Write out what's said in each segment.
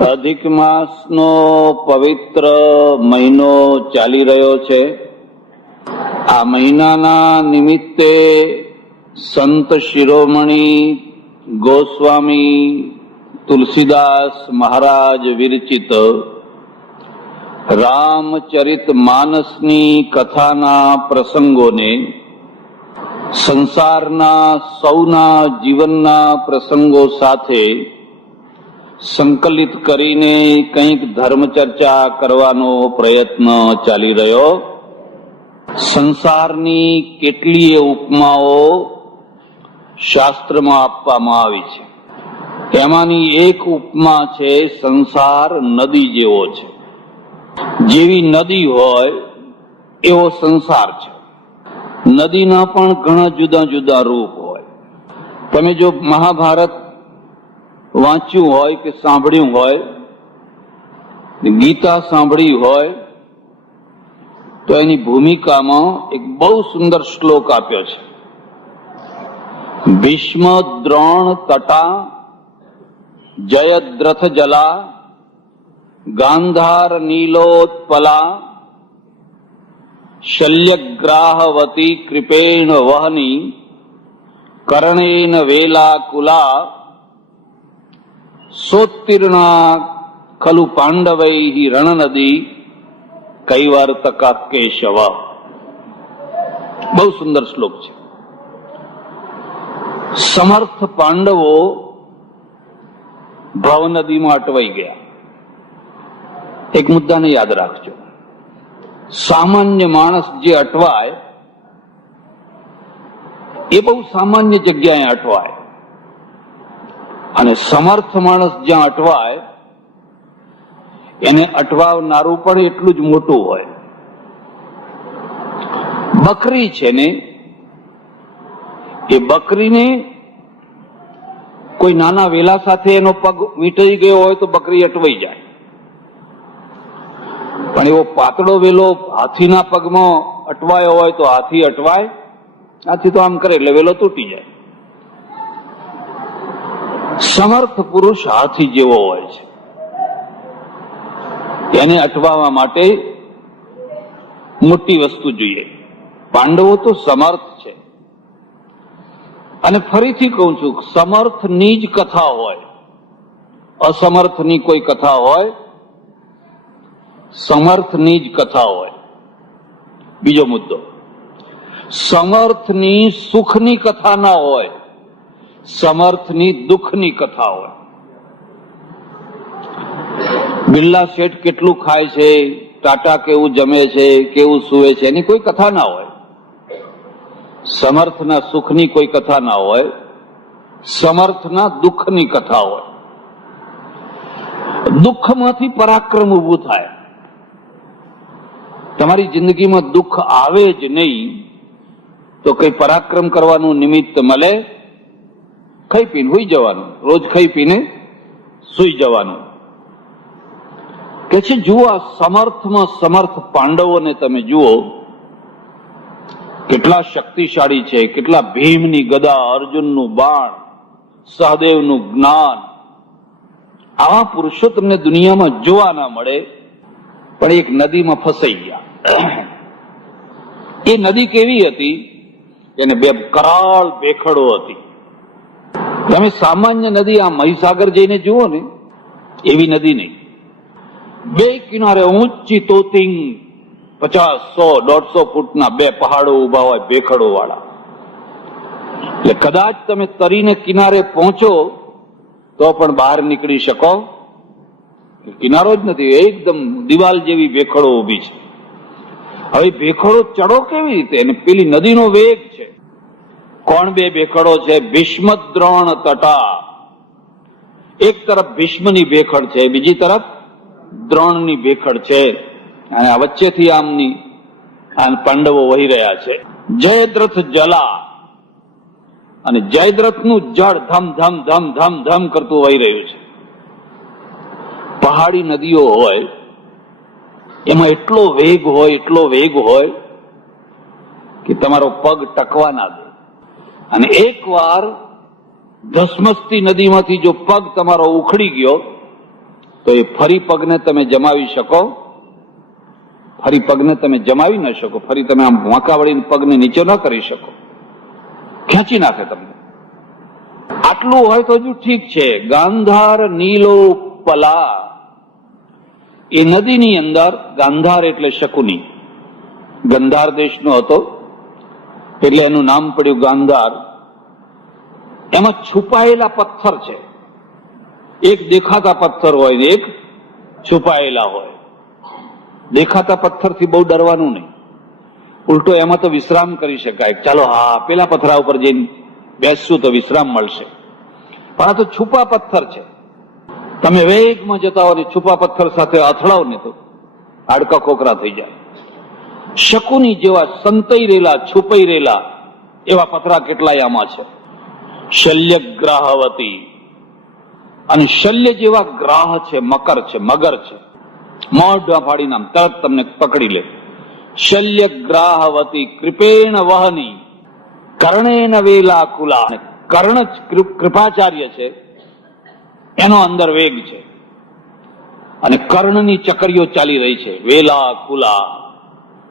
અધિક માસનો પવિત્ર મહિનો ચાલી રહ્યો છે. આ મહિનાના નિમિત્તે સંત શિરોમણી ગોસ્વામી તુલસીદાસ મહારાજ વિરચિત રામચરિત માનસની કથાના પ્રસંગોને સંસારના સૌના જીવનના પ્રસંગો સાથે સંકલિત કરીને કંઈક ધર્મચર્ચા કરવાનો પ્રયત્ન ચાલી રહ્યો. સંસારની કેટલીય ઉપમાઓ શાસ્ત્રમાં આપવામાં આવી છે. તેમાંની એક ઉપમા છે સંસાર નદી જેવો છે. જેવી નદી હોય એવો સંસાર છે. નદીના પણ ઘણા જુદા જુદા રૂપ હોય. તમે જો મહાભારત વાંચ્યું હોય કે સાંભળ્યું હોય, ગીતા સાંભળી હોય તો એની ભૂમિકામાં એક બહુ સુંદર શ્લોક આપ્યો છે. ભીષ્મ દ્રોણ તટા જયદ્રથ જલા ગાંધાર નીલોત્પલા શલ્યગ્રાહવતી કૃપેણ વહની કર્ણેન વેલાકુલા સોત્તીર્ણા ખલુ પાંડવૈઃ રણનદી કૈવર્તકા કેશવ. બહુ સુંદર શ્લોક છે. સમર્થ પાંડવો ભવનદીમાં અટવાઈ ગયા. એક મુદ્દાને યાદ રાખજો, સામાન્ય માણસ જે અટવાય એ બહુ સામાન્ય જગ્યાએ અટવાય, અને સમર્થ માણસ જ્યાં અટવાય એને અટવાવનારું પણ એટલું જ મોટું હોય. બકરી છે ને, એ બકરીને કોઈ નાના વેલા સાથે એનો પગ વીંટાઈ ગયો હોય તો બકરી અટવાઈ જાય. પણ એવો પાતળો વેલો હાથીના પગમાં અટવાયો હોય તો હાથી અટવાય? હાથી તો આમ કરે એટલે વેલો તૂટી જાય. સમર્થ પુરુષ હાથી જેવો હોય છે. એને અટવાવા માટે મોટી વસ્તુ જોઈએ. પાંડવો તો સમર્થ છે. અને ફરીથી કહું છું, સમર્થની જ કથા હોય, અસમર્થની કોઈ કથા હોય? સમર્થની જ કથા હોય. બીજો મુદ્દો, સમર્થની સુખની કથા ના હોય, સમર્થની દુઃખની કથા હોય. બિરલા શેઠ કેટલું ખાય છે, ટાટા કેવું જમે છે, કેવું સૂવે છે, એની કોઈ કથા ના હોય. સમર્થના સુખની કોઈ કથા ના હોય, સમર્થના દુઃખની કથા હોય. દુઃખમાંથી પરાક્રમ ઊભું થાય. તમારી જિંદગીમાં દુઃખ આવે જ નહીં તો કઈ પરાક્રમ કરવાનું નિમિત્ત મળે? ખાઈ પીને સુઈ જવાનું, રોજ ખાઈ પીને સુઈ જવાનું. કે છે જુઓ, આ સમર્થમાં સમર્થ પાંડવોને તમે જુઓ, કેટલા શક્તિશાળી છે, કેટલા ભીમની ગદા, અર્જુનનું બાણ, સહદેવનું જ્ઞાન. આવા પુરુષો તમને દુનિયામાં જોવા ના મળે. પણ એક નદીમાં ફસાઈ ગયા. એ નદી કેવી હતી? એને બે કરાળ ભેખડો હતી. તમે સામાન્ય નદી આ મહીસાગર જઈને જુઓ ને, એવી નદી નહીં. બે કિનારે ઊંચી તોતિંગ 50, 100, 150 ફૂટના બે પહાડો ઉભા હોય, ભેખડો વાળા. એટલે કદાચ તમે તરીને કિનારે પહોંચો તો પણ બહાર નીકળી શકો? કિનારો જ નથી, એકદમ દિવાલ જેવી ભેખડો ઉભી છે. હવે ભેખડો ચડો કેવી રીતે? અને પેલી નદીનો વેગ છે. કોણ બે ભેખડો છે? ભીષ્મ દ્રોણ તટા. એક તરફ ભીષ્મની ભેખડ છે, બીજી તરફ દ્રોણની ભેખડ છે, અને આ વચ્ચેથી આમની પાંડવો વહી રહ્યા છે. જયદ્રથ જલા, અને જયદ્રથનું જળ ધમ ધમ ધમ ધમ ધમ કરતું વહી રહ્યું છે. પહાડી નદીઓ હોય એમાં એટલો વેગ હોય, એટલો વેગ હોય કે તમારો પગ ટકવા ના દે. અને એકવાર ધસમસતી નદીમાંથી જો પગ તમારો ઉખડી ગયો તો એ ફરી પગને તમે જમાવી શકો? ફરી પગને તમે જમાવી ન શકો. ફરી તમે આમ વાંકા વળીને પગને નીચે ન કરી શકો, ખેંચી નાખે તમને. આટલું હોય તો હજુ ઠીક છે. ગાંધાર નીલો પલા, એ નદીની અંદર, ગાંધાર એટલે શકુની, ગંધાર દેશનો હતો એટલે એનું નામ પડ્યું ગાંધાર. એમાં છુપાયેલા પથ્થર છે. એક દેખાતા પથ્થર હોય ને એક છુપાયેલા હોય. દેખાતા પથ્થરથી બહુ ડરવાનું નહીં, ઉલટો એમાં તો વિશ્રામ કરી શકાય. ચાલો હા, પેલા પથ્થરા ઉપર જઈને બેસશું તો વિશ્રામ મળશે. પણ આ તો છુપા પથ્થર છે. તમે વેગમાં જતા હો ને છુપા પથ્થર સાથે અથડાવ ને તો હાડકા કોકરા થઈ જાય. શકુની જેવા સંતાઈ રહેલા, છુપાઈ રહેલા એવા પથરા કેટલાય આમાં છે. શલ્યગ્રાહવતી, અને શલ્ય જેવા ગ્રાહ છે, મકર છે, મગર છે. મોઢા ફાડીને આમ તરત તમને પકડી લે. શલ્યગ્રાહવતી કૃપેણ વહની કર્ણેન વેલાકુલા. કર્ણ કૃપાચાર્ય છે, એનો અંદર વેગ છે, અને કર્ણની ચકરીઓ ચાલી રહી છે. વેલાકુલા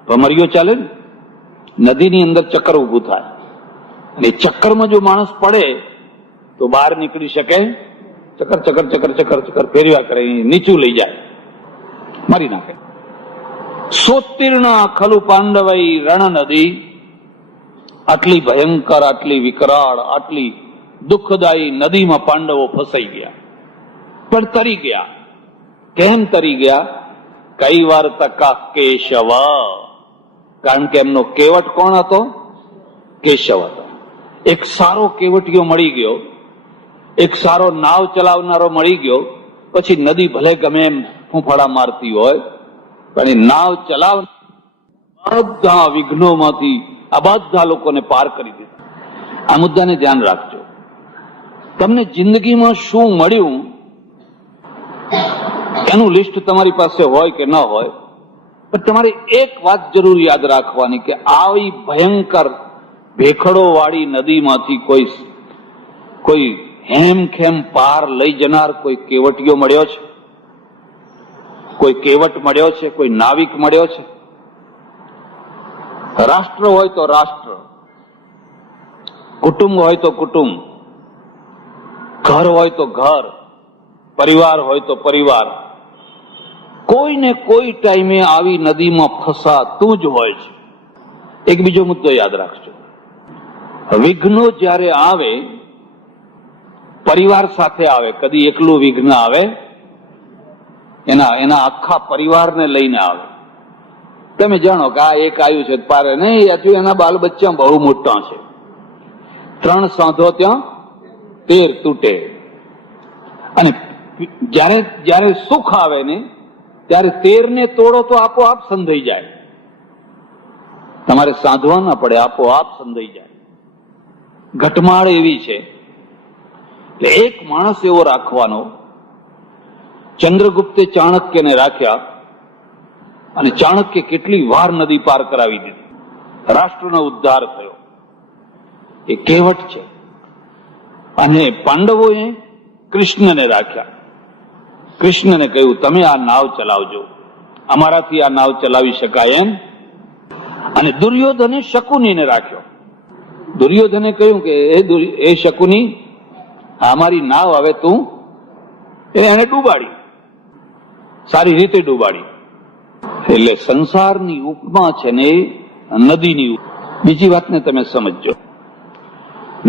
ભમરીઓ ચાલે ને, નદીની અંદર ચક્કર ઉભું થાય, અને ચક્કરમાં જો માણસ પડે તો બહાર નીકળી શકે? ચક્કર ચક્કર ચક્કર ચક્કર ચક્કર ફેરવ્યા કરે, નીચું લઈ જાય, મારી નાખે. સોત્તીર્ણ ખલુ પાંડવઈ રણ નદી, આટલી ભયંકર, આટલી વિકરાળ, આટલી દુઃખદાયી નદીમાં પાંડવો ફસાઈ ગયા, પણ તરી ગયા. કેમ તરી ગયા? કઈ વાર તકા કેશવ, કારણ કે એમનો કેવટ કોણ હતો? કેશવ હતો. એક સારો કેવટીયો મળી ગયો, એક સારો નાવ ચલાવનારો મળી ગયો. પછી નદી ભલે ગમે એમ ફૂંફાડા મારતી હોય, પણ એ નાવ ચલાવ બધા વિઘ્નોમાંથી આ બધા લોકોને પાર કરી દીધા. આ મુદ્દાને ધ્યાન રાખજો. તમને જિંદગીમાં શું મળ્યું એનું લિસ્ટ તમારી પાસે હોય કે ન હોય, પણ તમારે એક વાત જરૂર યાદ રાખવાની કે આવી ભયંકર ભેખડો વાળી નદીમાંથી કોઈ હેમખેમ પાર લઈ જનાર કોઈ કેવટીયો મળ્યો છે? કોઈ કેવટ મળ્યો છે? કોઈ નાવિક મળ્યો છે? રાષ્ટ્ર હોય તો રાષ્ટ્ર, કુટુંબ હોય તો કુટુંબ, ઘર હોય તો ઘર, પરિવાર હોય તો પરિવાર, કોઈને કોઈ ટાઈમે આવી નદીમાં ફસાતું જ હોય છે. એક બીજો મુદ્દો યાદ રાખજો. વિઘ્નો જ્યારે આવે, પરિવાર સાથે આવે. કદી એકલું વિઘ્ન આવે? એના આખા પરિવારને લઈને આવે. તમે જાણો કે આ એક આવ્યું છે પારે નહીં, હજુ એના બાલ બચ્ચા બહુ મોટા છે. 3 સાંધો ત્યાં 13 તૂટે. અને જયારે સુખ આવે ને ત્યારે 13 ને તોડો તો આપોઆપ સંધાઈ જાય. તમારે સાંધવા ના પડે, આપોઆપ સંધાઈ જાય. ઘટમાળ એવી છે. એટલે એક માણસ એવો રાખવાનો. ચંદ્રગુપ્તે ચાણક્યને રાખ્યા, અને ચાણક્ય કેટલી વાર નદી પાર કરાવી દીધી. રાષ્ટ્રનો ઉદ્ધાર થયો. એ કેવટ છે. અને પાંડવોએ કૃષ્ણને રાખ્યા. કૃષ્ણને કહ્યું તમે આ નાવ ચલાવજો, અમારાથી આ નાવ ચલાવી શકાય એમ. અને દુર્યોધને શકુનીને રાખ્યો. દુર્યોધને કહ્યું કે એ શકુની, અમારી નાવ હવે તું, એને ડૂબાડી, સારી રીતે ડૂબાડી. એટલે સંસારની ઉપમા છે ને નદીની. બીજી વાતને તમે સમજજો.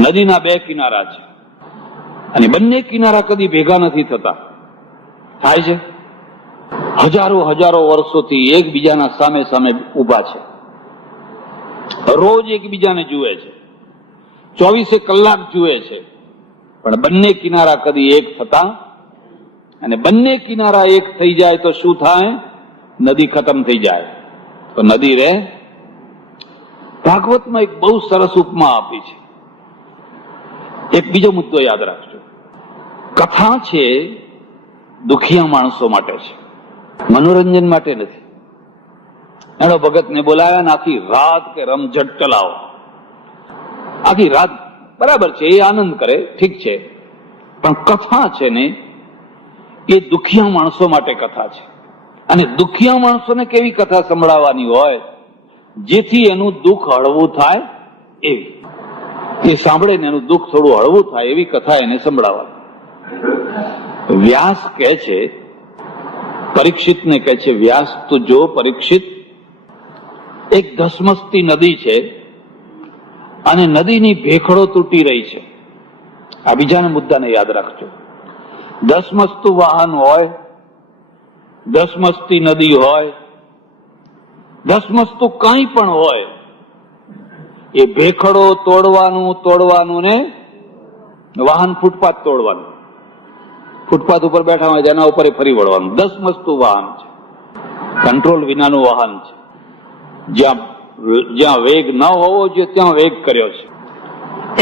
નદીના 2 કિનારા છે, અને બંને કિનારા કદી ભેગા નથી થતા. થાય છે? હજારો વર્ષોથી એકબીજાના સામે સામે ઉભા છે, રોજ એકબીજાને જુએ છે, 24 કલાક જુએ છે, પણ બંને કિનારા કદી એક થતા. અને બંને કિનારા એક થઈ જાય તો શું થાય? નદી ખતમ થઈ જાય તો નદી રહે? ભાગવતમાં એક બહુ સરસ ઉપમા આપી છે. એક બીજો મુદ્દો યાદ રાખજો. કથા છે દુખિયા માણસો માટે છે, મનોરંજન માટે નથી. એનો ભગતને બોલાવ્યા ને આખી રાત કે રમઝટ ચલાવો. આખી રાત બરાબર છે, એ આનંદ કરે, ઠીક છે, પણ કથા છે ને એ દુખિયા માણસો માટે કથા છે. અને દુખિયા માણસોને કેવી કથા સંભળાવવાની હોય જેથી એનું દુઃખ હળવું થાય એવી. એ સાંભળે ને એનું દુઃખ થોડું હળવું થાય એવી કથા એને સંભળાવવાની. વ્યાસ કહે છે, પરીક્ષિતને કહે છે, વ્યાસ તું જો પરીક્ષિત, એક ધસમસતી નદી છે અને નદીની ભેખડો તૂટી રહી છે. આ બીજાના મુદ્દાને યાદ રાખજો. ધસમસતું વાહન હોય, ધસમસતી નદી હોય, ધસમસતું કંઈ પણ હોય, એ ભેખડો તોડવાનું ને વાહન ફૂટપાથ તોડવાનું. ફૂટપાથ ઉપર બેઠા હોય જેના ઉપર ફરી વળવાનું. ધસમસતું વાહન છે, કંટ્રોલ વિનાનું વાહન છે. જ્યાં વેગ ન હોવો જોઈએ ત્યાં વેગ કર્યો છે.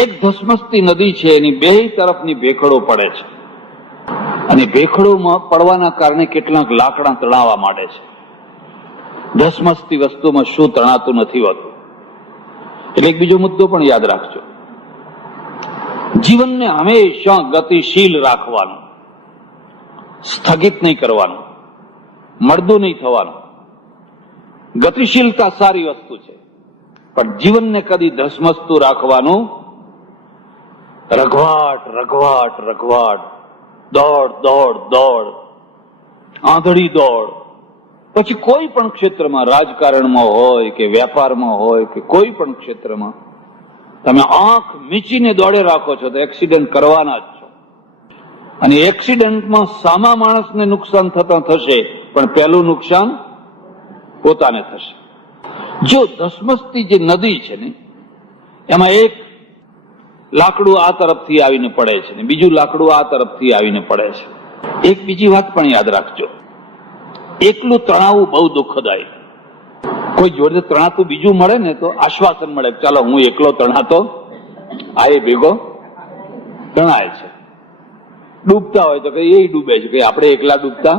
એક ધસમસતી નદી છે, એની બે તરફની ભેખડો પડે છે અને ભેખડોમાં પડવાના કારણે કેટલાક લાકડા તણાવવા માંડે છે. ધસમસતી વસ્તુમાં શું તણાતું નથી હોતું. એટલે એક બીજો મુદ્દો પણ યાદ રાખજો. જીવનને હંમેશા ગતિશીલ રાખવાનું, સ્થગિત નહીં કરવાનું, મળદું નહીં થવાનું. ગતિશીલતા સારી વસ્તુ છે, પણ જીવનને કદી ધસમસતું રાખવાનું. રઘવાટ, દોડ, આંધળી દોડ. પછી કોઈ પણ ક્ષેત્રમાં, રાજકારણમાં હોય કે વેપારમાં હોય કે કોઈ પણ ક્ષેત્રમાં તમે આંખ મીચીને દોડે રાખો છો તો એક્સિડન્ટ કરવાના જ છો. અને એક્સિડન્ટમાં સામા માણસને નુકસાન થતા થશે, પણ પહેલું નુકસાન પોતાને થશે. જો ધસમસતી જે નદી છે ને, એમાં એક લાકડું આ તરફથી આવીને પડે છે ને બીજું લાકડું આ તરફથી આવીને પડે છે. એક બીજી વાત પણ યાદ રાખજો, એકલું તણાવવું બહુ દુઃખદાયી. કોઈ જોડે તણાતું બીજું મળે ને તો આશ્વાસન મળે, ચાલો હું એકલો તણાતો આ એ ભેગો તણાય છે. ડૂબતા હોય તો કઈ એ ડૂબે છે, કઈ આપણે એકલા ડૂબતા.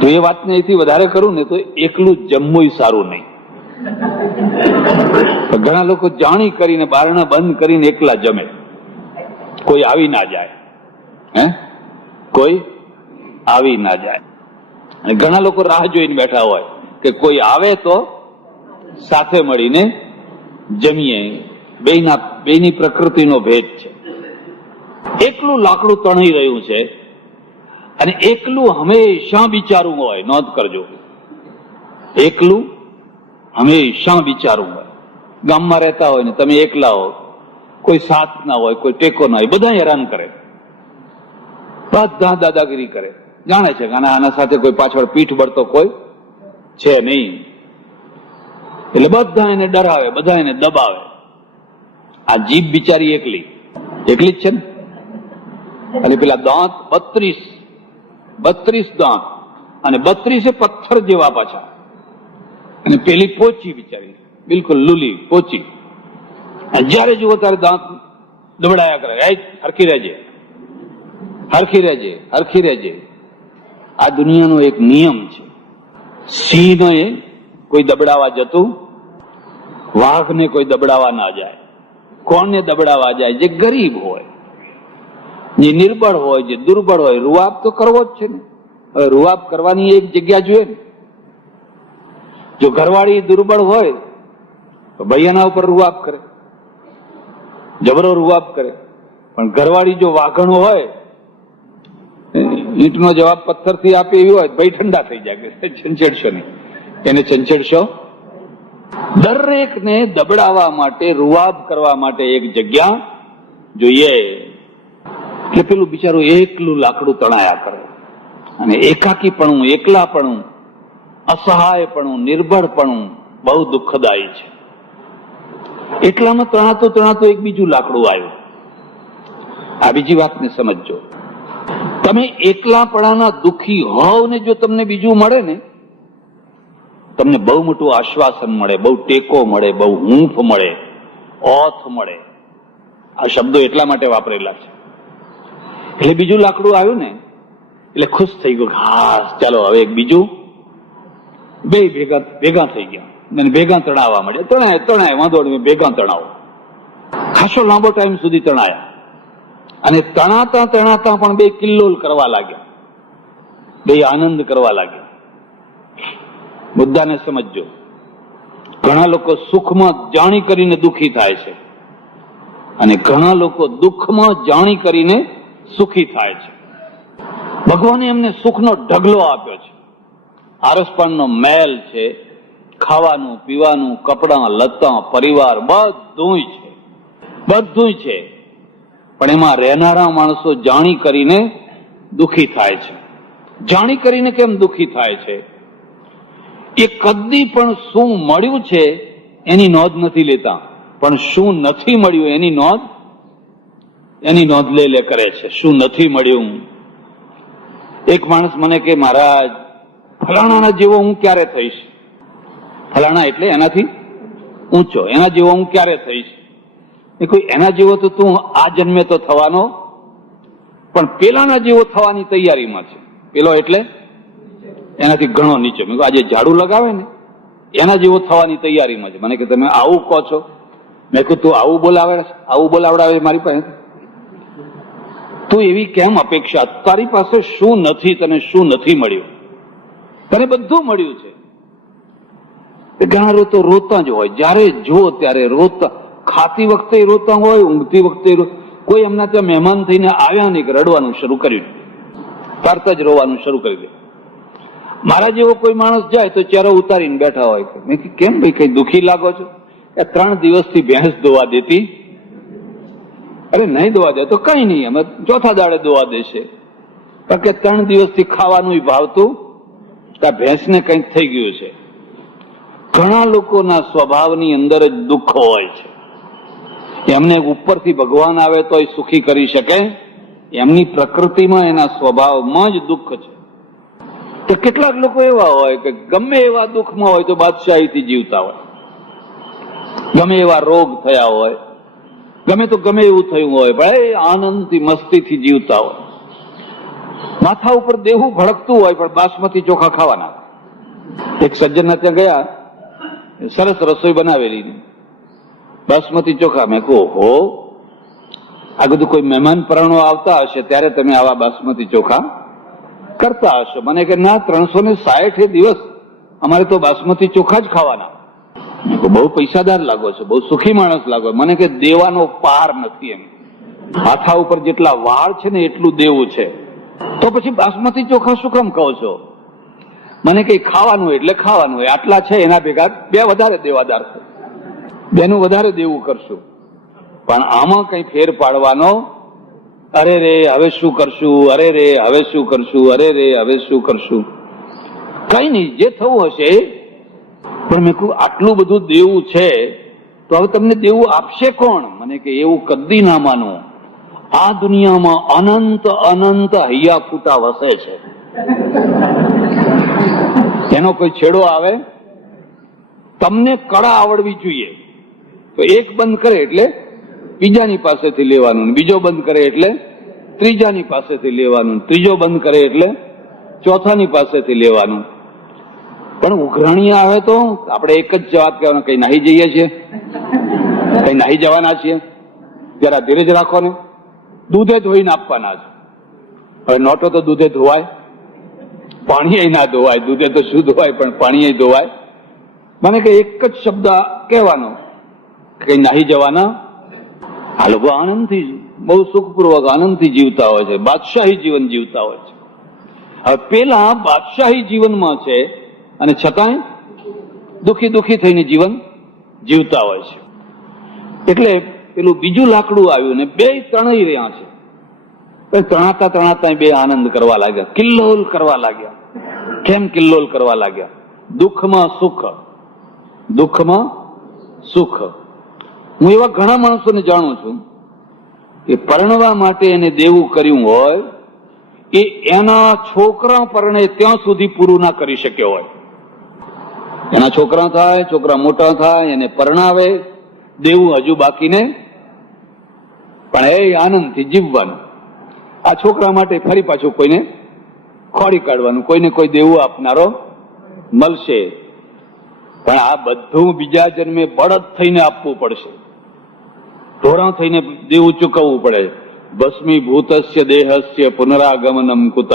તો એ વાતને એથી વધારે કરું ને તો એકલું જમવું સારું નહીં. ઘણા લોકો જાણી કરીને બારણા બંધ કરીને એકલા જમે, કોઈ આવી ના જાય. કોઈ આવી ના જાય. અને ઘણા લોકો રાહ જોઈને બેઠા હોય કે કોઈ આવે તો સાથે મળીને જમીએ. બેની પ્રકૃતિનો ભેદ છે. એકલું લાકડું તણાઈ રહ્યું છે અને એકલું હંમેશા વિચારવું હોય. નોંધ કરજો, એકલું હંમેશા વિચારવું હોય. ગામમાં રહેતા હોય ને તમે એકલા હો, કોઈ સાથ ના હોય, કોઈ ટેકો ના હોય, બધા હેરાન કરે, બધા દાદાગીરી કરે. જાણે છે કે આના સાથે કોઈ પાછળ પીઠ બળતો કોઈ છે નહીં, એટલે બધા એને ડરાવે, બધા એને દબાવે. આ જીભ બિચારી એકલી જ છે ને. અને પેલા દાંત 32 દાંત, અને 32 પથ્થર જેવા પાછા. અને પેલી પોચી બિચારી, બિલકુલ લુલી પોચી. જયારે જુઓ ત્યારે દાંત દબડાયા કરે, હરખી રહેજે. આ દુનિયાનો એક નિયમ છે. સિંહને કોઈ દબડાવા જતું, વાઘને કોઈ દબડાવા ના જાય. કોણને દબડાવા જાય? જે ગરીબ હોય, જે નિર્બળ હોય, જે દુર્બળ હોય. રૂઆબ તો કરવો જ છે ને. હવે રૂઆબ કરવાની એક જગ્યા જોઈએ ને. જો ઘરવાળી દુર્બળ હોય તો ભૈયાના ઉપર રૂઆબ કરે, જબરો રૂઆબ કરે. પણ ઘરવાળી જો વાઘણ હોય, ઈંટનો જવાબ પથ્થરથી આપે એવી હોય, ભાઈ ઠંડા થઈ જાય, છંછેડશો નહીં, એને છંછેડશો. દરેકને દબડાવવા માટે, રૂઆબ કરવા માટે એક જગ્યા જોઈએ. એટલે પેલું બિચારું એકલું લાકડું તણાયા કરે. અને એકાકીપણું, એકલાપણું, અસહાયપણું, નિર્બળપણું બહુ દુઃખદાયી છે. એટલામાં તણાતું એક બીજું લાકડું આવ્યું. આ બીજી વાતને સમજજો. તમે એકલાપણાના દુઃખી હોવ ને જો તમને બીજું મળે ને, તમને બહુ મોટું આશ્વાસન મળે, બહુ ટેકો મળે, બહુ હૂંફ મળે, ઓથ મળે. આ શબ્દો એટલા માટે વાપરેલા છે. એટલે બીજું લાકડું આવ્યું ને એટલે ખુશ થઈ ગયું, હા ચાલો હવે એક બીજું. બે ભેગા થઈ ગયા અને ભેગા તણાવવા માંડ્યા. તણાય વાંધો નહીં, ભેગા તણાવો. ખાસો લાંબો ટાઈમ સુધી તણાયા અને તણાતા પણ બે કિલ્લોલ કરવા લાગ્યા. બે આનંદ કરવા લાગ્યા. મુદ્દાને સમજજો. ઘણા લોકો સુખમાં જાણી કરીને દુઃખી થાય છે અને ઘણા લોકો દુઃખમાં જાણી કરીને સુખી થાય છે. ભગવાને એમને સુખનો ઢગલો આપ્યો છે. આરસપણનો મહેલ છે, ખાવાનું પીવાનું, કપડાં લત્તા, પરિવાર બધું છે. પણ એમાં રહેનારા માણસો જાણી કરીને દુઃખી થાય છે. જાણી કરીને કેમ દુઃખી થાય છે? એ કદી પણ શું મળ્યું છે એની નોંધ નથી લેતા, પણ શું નથી મળ્યું એની નોંધ લે કરે છે. શું નથી મળ્યું? એક માણસ મને કે મહારાજ ફલાણાના જેવો હું ક્યારે થઈશ? ફલાણા એટલે એનાથી ઊંચો, એના જેવો હું ક્યારે થઈશ? એ કોઈ એના જેવો તો તું આ જન્મે તો થવાનો, પણ પેલાના જેવો થવાની તૈયારીમાં છે. પેલો એટલે એનાથી ઘણો નીચે. મેં આજે ઝાડુ લગાવે ને એના જેવો થવાની તૈયારીમાં છે. મને કે તમે આવું કહો છો? મેં કહ્યું તું આવું બોલાવડાવે મારી પાસે? તું એવી કેમ અપેક્ષા? તારી પાસે શું નથી? તને શું નથી મળ્યું? તને બધું મળ્યું છે. ઘણા તો રોતા જ હોય, જયારે જો ત્યારે રોતા. ખાતી વખતે રોતા હોય, ઊંઘતી વખતે. કોઈ એમના ત્યાં મહેમાન થઈને આવ્યા નહીં કે રડવાનું શરૂ કર્યું, તરત જ રોવાનું શરૂ કરી દે. મારા જેવો કોઈ માણસ જાય તો ચહેરો ઉતારીને બેઠા હોય. મેં કીધું કેમ ભાઈ, કઈ દુઃખી લાગો છો? 3 દિવસથી ભેંસ દોવા દેતી. અરે નહીં દોવા દે તો કઈ નહીં, અમે ચોથા દાડે દોવા દેશે. કારણ કે 3 દિવસથી ખાવાનું ભાવતું, ભેંસને કંઈક થઈ ગયું છે. ઘણા લોકોના સ્વભાવની અંદર જ દુઃખ હોય છે. એમને ઉપરથી ભગવાન આવે તો એ સુખી કરી શકે, એમની પ્રકૃતિમાં એના સ્વભાવમાં જ દુઃખ છે. તો કેટલાક લોકો એવા હોય કે ગમે એવા દુઃખમાં હોય તો બાદશાહીથી જીવતા હોય, ગમે એવા રોગ થયા હોય, ગમે એવું થયું હોય, ભાઈ આનંદથી મસ્તીથી જીવતા હોય. માથા ઉપર દેવું ભડકતું હોય પણ બાસમતી ચોખા ખાવાના. એક સજ્જનના ત્યાં ગયા, સરસ રસોઈ બનાવેલી, બાસમતી ચોખા. મેં કહું હો, આ બધું કોઈ મહેમાન પરાણો આવતા હશે ત્યારે તમે આવા બાસમતી ચોખા કરતા હશો. મને કે ના, 360 દિવસ અમારે તો બાસમતી ચોખા જ ખાવાના. બહુ પૈસાદાર લાગો છો, બહુ સુખી માણસ લાગો. મને કે દેવાનો પાર નથી. એમ માથા ઉપર જેટલા વાળ છે ને એટલું દેવું છે, તો પછી બાસમતી ચોખા શું કામ કહો છો? મને કઈ ખાવાનું એટલે ખાવાનું હોય, આટલા છે એના ભેગા 2 વધારે દેવાદાર છે, 2નું વધારે દેવું કરશું. પણ આમાં કઈ ફેર પાડવાનો, અરે રે હવે શું કરશું, અરે રે હવે શું કરશું, અરે રે હવે શું કરશું, કઈ નહીં, જે થવું હશે. પણ મેં કહ્યું આટલું બધું દેવું છે તો હવે તમને દેવું આપશે કોણ? મને કે એવું કદી ના માનો. આ દુનિયામાં અનંત હૈયા ફૂટા વસે છે. એનો કોઈ છેડો આવે? તમને કળા આવડવી જોઈએ. તો એક બંધ કરે એટલે બીજાની પાસેથી લેવાનું, બીજો બંધ કરે એટલે ત્રીજાની પાસેથી લેવાનું, ત્રીજો બંધ કરે એટલે ચોથાની પાસેથી લેવાનું. પણ ઉઘરાણી આવે તો આપણે એક જ વાત કહેવાનું, કઈ નાહી જઈએ છીએ, કઈ નાહી જવાના છીએ, જરા ધીરજ રાખો ને. દૂધે ધોઈને આપવાના છે. હવે નોટો તો દૂધે ધોવાય, પાણી ના ધોવાય. દૂધે તો શું ધોવાય, પણ પાણી ધોવાય. મને કે એક જ શબ્દ કહેવાનો, કઈ નાહી જવાના. આ લોકો આનંદથી, બહુ સુખપૂર્વક આનંદથી જીવતા હોય છે, બાદશાહી જીવન જીવતા હોય છે. હવે પેલા બાદશાહી જીવનમાં છે અને છતાંય દુઃખી થઈને જીવન જીવતા હોય છે. એટલે પેલું બીજું લાકડું આવ્યું ને 2 ત્રણેય રહ્યા છે. તણાતા 2 આનંદ કરવા લાગ્યા, કિલ્લોલ કરવા લાગ્યા. કેમ કિલ્લોલ કરવા લાગ્યા? દુઃખમાં સુખ. હું એવા ઘણા માણસોને જાણું છું કે પરણવા માટે એને દેવું કર્યું હોય એ એના છોકરા પરણે ત્યાં સુધી પૂરું ના કરી શક્યો હોય. એના છોકરા થાય, છોકરા મોટા થાય, એને પરણાવે, દેવું હજુ બાકીને, પણ એ આનંદથી જીવવાનું. આ છોકરા માટે ફરી પાછું કોઈને ખોડી કાઢવાનું, કોઈને કોઈ દેવું આપનારો મળશે. પણ આ બધું બીજા જન્મે બળદ થઈને આપવું પડશે, ઢોરા થઈને દેવું ચૂકવવું પડે. ભસ્મીભૂતસ્ય દેહસ્ય પુનરાગમનમ કુતઃ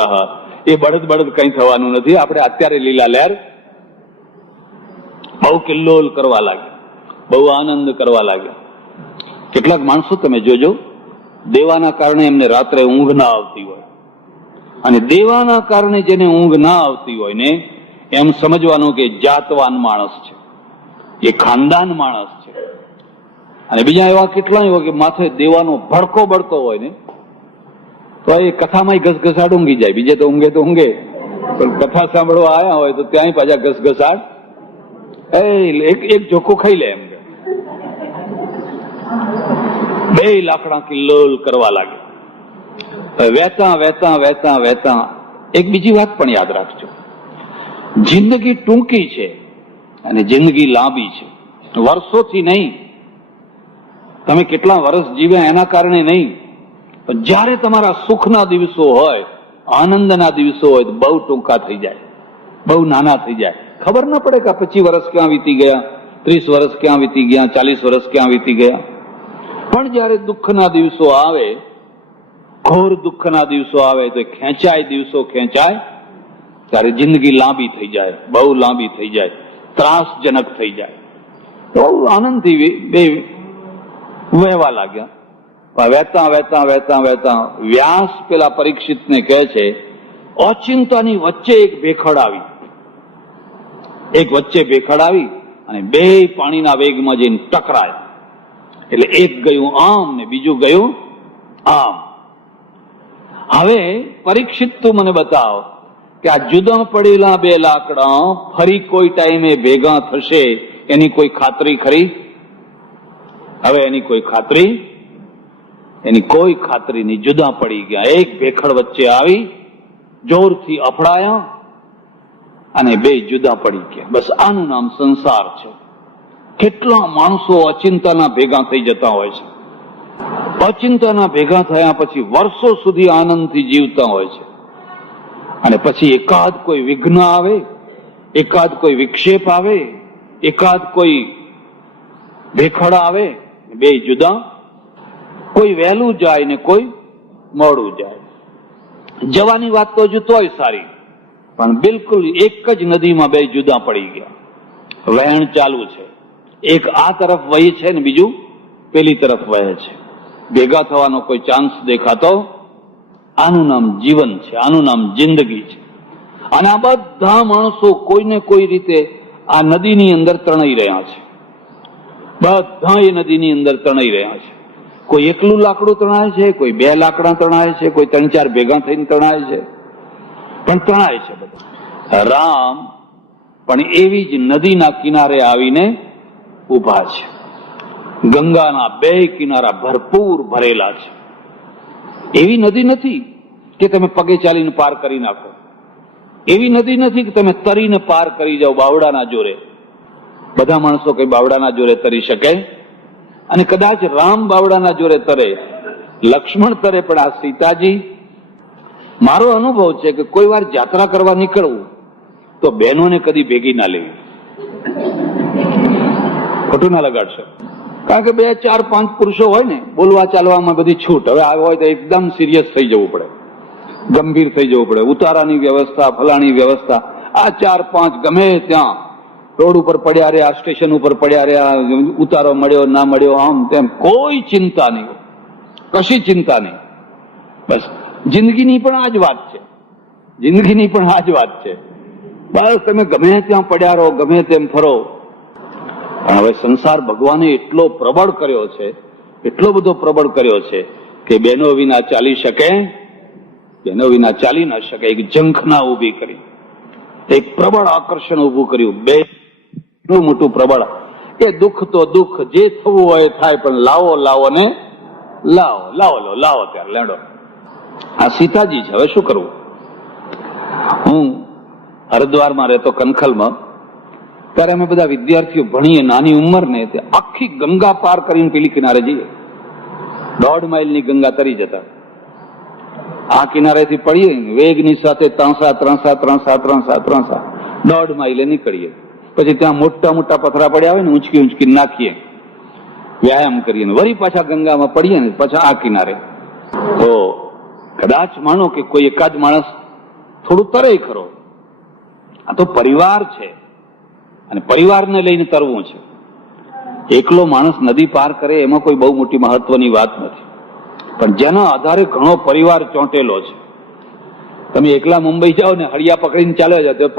એ બળદ બળદ કંઈ થવાનું નથી. આપણે અત્યારે લીલા લહેર બહુ કિલ્લોલ કરવા લાગ્યા, બહુ આનંદ કરવા લાગ્યા. કેટલાક માણસો તમે જોજો, દેવાના કારણે એમને રાત્રે ઊંઘ ના આવતી હોય, અને દેવાના કારણે જેને ઊંઘ ના આવતી હોય ને એમ સમજવાનું કે જાતવાન માણસ છે, એ ખાનદાન માણસ છે. અને બીજા એવા કેટલા હોય કે માથે દેવાનો ભડકો બળતો હોય ને તો એ કથામાં ઘસઘસાટ ઊંઘી જાય. બીજે તો ઊંઘે, પણ કથા સાંભળવા આવ્યા હોય તો ત્યાંય પાછા ઘસઘસાટ, એક ઝોકો ખાઈ લે એમ. બે લાકડા કિલ્લોલ કરવા લાગે. વહેતા વહેતા વહેતા વહેતા એક બીજી વાત પણ યાદ રાખજો, જિંદગી ટૂંકી છે અને જિંદગી લાંબી છે. વર્ષોથી નહીં, તમે કેટલા વર્ષ જીવ્યા એના કારણે નહીં, પણ જયારે તમારા સુખના દિવસો હોય, આનંદના દિવસો હોય તો બહુ ટૂંકા થઈ જાય, બહુ નાના થઈ જાય. ખબર ના પડે કે 25 વર્ષ ક્યાં વીતી ગયા, 30 વર્ષ ક્યાં વીતી ગયા, 40 વર્ષ ક્યાં વીતી ગયા. પણ જયારે દુઃખના દિવસો આવે, ઘોર દુઃખના દિવસો આવે તો ખેંચાય, દિવસો ખેંચાય, ત્યારે જિંદગી લાંબી થઈ જાય, બહુ લાંબી થઈ જાય, ત્રાસજનક થઈ જાય. બહુ આનંદથી બે વહેવા લાગ્યા. વહેતા વહેતા વહેતા વહેતા વ્યાસ પેલા પરીક્ષિતને કહે છે, ઓચિંતાની વચ્ચે એક ભેખડ આવી, એક વચ્ચે ભેખડ આવી અને બે પાણીના વેગમાં જઈને ટકરાય. એટલે એક ગયું આમ ને બીજું ગયું આમ. હવે પરીક્ષિત તું મને બતાવ કે આ જુદા પડેલા બે લાકડા ફરી કોઈ ટાઈમે ભેગા થશે એની કોઈ ખાતરી ખરી? હવે એની કોઈ ખાતરી, એની કોઈ ખાતરી નહીં. જુદા પડી ગયા, એક ભેખડ વચ્ચે આવી, જોરથી અફડાયા અને બે જુદા પડી ગયા. બસ આનું નામ સંસાર છે. કેટલા માણસો અચિંતાના ભેગા થઈ જતા હોય છે, અચિંતાના ભેગા થયા પછી વર્ષો સુધી આનંદથી જીવતા હોય છે, અને પછી એકાદ કોઈ વિઘ્ન આવે, એકાદ કોઈ વિક્ષેપ આવે, એકાદ કોઈ ભેખડ આવે, બે જુદા, કોઈ વહેલું જાય ને કોઈ મોડું જાય. જવાની વાત તો હજુ તોય સારી, પણ બિલકુલ એક જ નદીમાં બે જુદા પડી ગયા. વહેણ ચાલુ છે, એક આ તરફ વહી છે ને બીજું પેલી તરફ વહે છે. ભેગા થવાનો કોઈ ચાન્સ દેખાતો? આનું નામ જીવન છે, આનું નામ જિંદગી છે. અને આ બધા માણસો કોઈને કોઈ રીતે આ નદીની અંદર તણાઈ રહ્યા છે. બધા એ નદીની અંદર તણાઈ રહ્યા છે. કોઈ એકલું લાકડું તણાય છે, કોઈ બે લાકડા તણાય છે, કોઈ 3-4 ભેગા થઈને તણાય છે, પણ તણાય છે બધા. રામ પણ એવી જ નદીના કિનારે આવીને ઉભા છે. ગંગાના બે કિનારા ભરપૂર ભરેલા છે. એવી નદી નથી કે તમે પગે ચાલીને પાર કરી નાખો, એવી નદી નથી કે તમે તરીને પાર કરી જાઓ બાવડાના જોરે. બધા માણસો કઈ બાવડાના જોરે તરી શકે? અને કદાચ રામ બાવડાના જોરે તરે, લક્ષ્મણ તરે, પણ આ સીતાજી, મારો અનુભવ છે કે કોઈ વાર યાત્રા કરવા નીકળવું તો બહેનોને કદી ભેગી ના લેવી. ખોટું ના લગાડશો, કારણ કે 2, 4, 5 પુરુષો હોય ને, બોલવા ચાલવામાં બધી છૂટ. હવે આવ્યો હોય તો એકદમ સિરિયસ થઈ જવું પડે, ગંભીર થઈ જવું પડે. ઉતારાની વ્યવસ્થા, ફલાણી વ્યવસ્થા, આ 4, 5 ગમે ત્યાં રોડ ઉપર પડ્યા રહ્યા, સ્ટેશન ઉપર પડ્યા રહ્યા, ઉતારો મળ્યો ના મળ્યો, આમ તેમ, કોઈ ચિંતા નહીં, કશી ચિંતા નહીં. બસ જિંદગીની પણ આ જ વાત છે, જિંદગીની પણ આ જ વાત છે. બસ તમે ગમે ત્યાં પડ્યા રહો, ગમે તેમ ફરો. પણ હવે સંસાર ભગવાને એટલો પ્રબળ કર્યો છે, એટલો બધો પ્રબળ કર્યો છે કે બહેનો વિના ચાલી શકે, બહેનો વિના ચાલી ના શકે. એક ઝંખના ઉભી કરી, એક પ્રબળ આકર્ષણ ઉભું કર્યું. બે એટલું મોટું પ્રબળ કે દુઃખ તો દુઃખ, જે થવું હોય થાય, પણ લાવો લાવો ને લાવો, લાવો લો લાવો ત્યારે લેડો. આ સીતાજી છે. હવે શું કરવું? હું હરિદ્વારમાં રહેતો, કનખલમાં, ત્યારે અમે બધા વિદ્યાર્થીઓ ભણીએ, નાની ઉંમર ને, આખી ગંગા પાર કરીને પેલી કિનારે જઈએ. 1.5 માઇલની ગંગા તરી જતા. આ કિનારેથી પડીએ વેગની સાથે 1.5 માઇલે નીકળીએ. પછી ત્યાં મોટા મોટા પથરા પડ્યા હોય ને, ઊંચકી ઊંચકી નાખીએ, વ્યાયામ કરીએ, વળી પાછા ગંગામાં પડીએ ને પાછા આ કિનારે. તો કદાચ માનો કે કોઈ એકાદ માણસ થોડું તરે ખરો. આ તો પરિવાર છે અને પરિવારને લઈને તરવું છે. એકલો માણસ નદી પાર કરે એમાં કોઈ બહુ મોટી મહત્વની વાત નથી, પણ જેના આધારે ઘણો પરિવાર ચોંટેલો છે. તમે એકલા મુંબઈ જાઓ ને હળિયા પકડીને ચાલ્યા જાઓ તો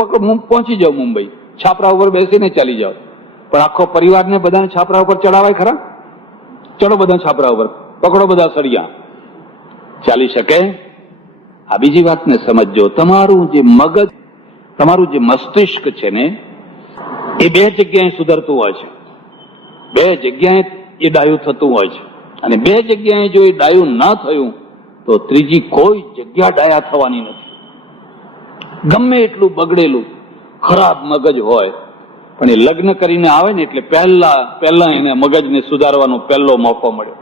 પહોંચી જાઓ મુંબઈ, છાપરા ઉપર બેસીને ચાલી જાઓ, પણ આખો પરિવારને બધાને છાપરા ઉપર ચડાવાય ખરા? ચડો બધા છાપરા ઉપર, પકડો બધા સળિયા, ચાલી શકે? આ બીજી વાતને સમજો. તમારું જે મગજ, તમારું જે મસ્તિષ્ક છે ને, એ બે જગ્યાએ સુધરતું હોય છે, બે જગ્યાએ એ ડાયું થતું હોય છે, અને બે જગ્યાએ જો એ ડાયું ના થયું તો ત્રીજી કોઈ જગ્યા ડાયા થવાની નથી. ગમે એટલું બગડેલું ખરાબ મગજ હોય, પણ એ લગ્ન કરીને આવે ને એટલે પહેલા એને મગજને સુધારવાનો પહેલો મોકો મળ્યો.